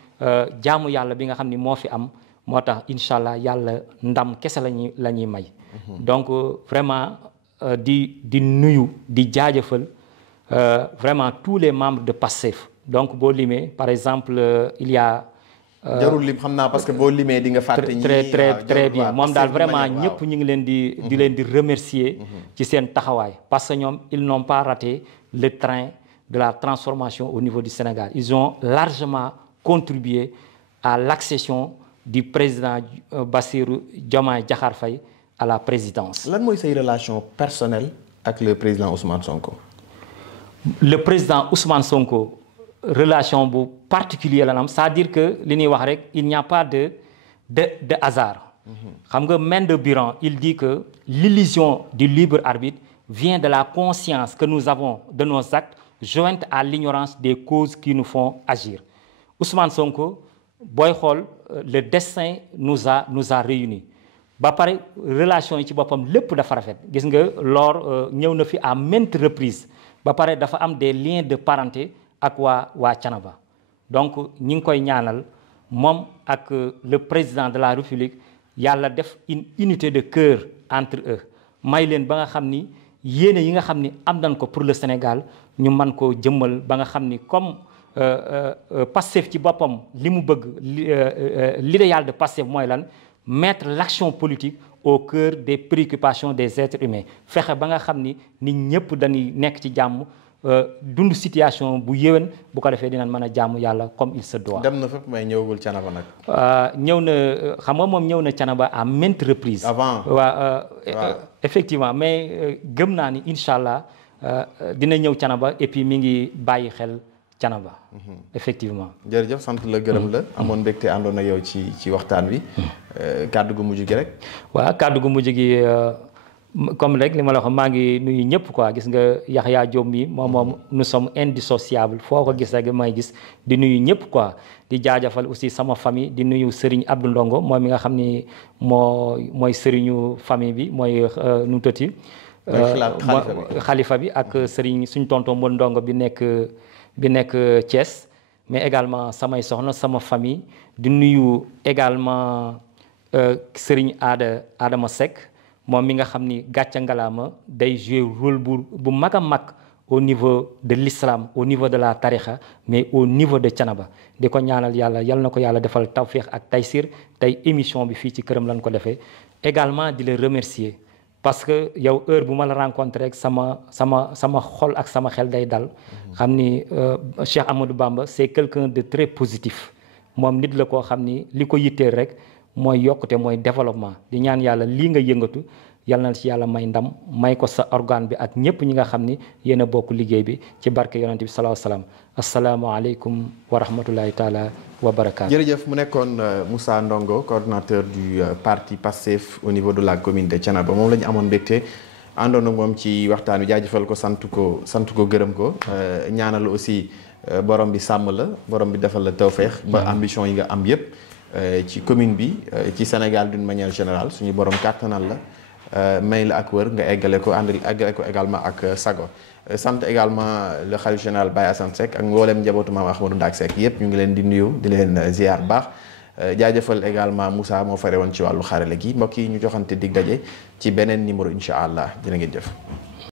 jaamu yàlla bi nga xam ni moo fi am moo tax incha allah yàlla ndam kese la ñuy may. donc vraiment di nuyu di jaajëfal vraiment tous les membres de Pastef donc boo limee par exemple il y a. jarul lim xam naa parce que boo limee di nga fàtte ñi très bien moom daal vraiment ñëpp ñu ngi leen di leen di remercier ci seen taxawaay parce que ñoom ils n'ont pas raté le train de la transformation au niveau du Sénégal ils ont largement contribué à l'accession du président Bassirou Diomaye Diakhar Faye à la présidence. Lan mooy say relation personnelle ak le président Ousmane Sonko. Le président Ousmane Sonko relation bu particulier la am c'est-à-dire que li ñuy wax rek il n'y a pas de hasard. xam nga Maine Biran il dit que l'illusion du libre arbitre vient de la conscience que nous avons de nos actes jointe à l'ignorance des causes qui nous font agir. Ousmane Sonko booy xool le destin nous a réunis ba pare relation yi ci boppam lépp dafa rafet gis nga lor ñëw na fi à maintes reprises ba pare dafa am des liens de parenté ak waa Thiénaba donc ñi ngi koy ñaanal moom ak le président de la République yàlla def une unité de cœur entre eux may leen ba nga xam ni yéene yi nga xam ni am nañ ko pour le Sénégal ñu mën koo jëmmal ba nga xam ni comme Pastef ci boppam li mu bëgg l'idéal de Pastef mooy lan mettre l'action politique au cœur des préoccupations des êtres humains fexe ba nga xam ni nit ñëpp dañuy nekk ci jàmm dund situation bu yéwén bu ko defee dinañ mën a jaamu yàlla comme il se doit. dem na fépp may ñëwagul Thiénaba nag. ñëw na xam nga moom ñëw na Thiénaba à maintes reprises. avant effectivement mais gëm naa ni incha allah dina ñëw Thiénaba et puis mi ngi bàyyi xel Thiénaba. effectivement. jërëjëf sant la gërëm la. amoon mbégte àndoon ak yow ci waxtaan wi. kàddu gu mujj gi rek. waaw kàddu gu mujj gi. comme rek li ma la wax maa ngi nuyu ñëpp quoi gis nga Yaxya Diop mi moom nous sommes indissociables foo ko gis rek may gis di nuyu ñëpp quoi di jaajëfal aussi sama famille di nuyu Serigne Abdou Ndongo moom mi nga xam ni mooy Serigne famille bi mooy nu mu tëti xalifa bi ak Serigne suñ tonton Mbol Ndongo bi nekk Thiès mais également samay soxna sama famille di nuyu également Serigne Adama Seck moom mi nga xam ni gàcca ngalaama day jouer rôle bu mag a mag au niveau de l'islam au niveau de la tarixa mais au niveau de Thiénaba di ko ñaanal yal na ko yàlla defal tawfiix ak taysir tey émission bi fii ci këram lañ ko defee également di la remercier parce que yow heure bu ma la rencontré rek sama xol ak sama xel day dal xam ni Cheikh Amadou Bamba c'est quelqu'un de très positif moom nit la koo xam ni li ko yitteel rek mooy yokkute mooy développement di ñaan yàlla lii nga yëngatu yàlla na ci yàlla may ndam may ko sa organe bi ak ñëpp ñi nga xam ni yéen a bokk liggéey bi ci barke yonent bi salaahu salaam asalaamaaleykum wa rahmatullahi taala wa barakaatu. jërëjëf mu nekkoon Moussa Ndongo coordonnateur du parti Pastef au niveau de la commune de Thiénaba moom la ñu amoon mbégte àndoon ak moom ci waxtaan wi jaajëfal ko sant ko gërëm ko ñaanal aussi borom bi sàmm la borom bi defal la tawfeex ba ambition yi nga am yépp ci commune bi ci Sénégal d'une manière générale suñu borom kàttanal la may la ak wër nga eggale ko également ak sago sant également le khalife général Baye Assane Seck ak mboolem njabootu maam Ahmadou Ndack Seck yépp ñu ngi leen di nuyu di leen ziar baax jaajëfal également Moussa moo fare woon ci wàllu xarale gi mbokk yi ñu joxante dig daje ci beneen numéro incha allah jërë ngeen jëf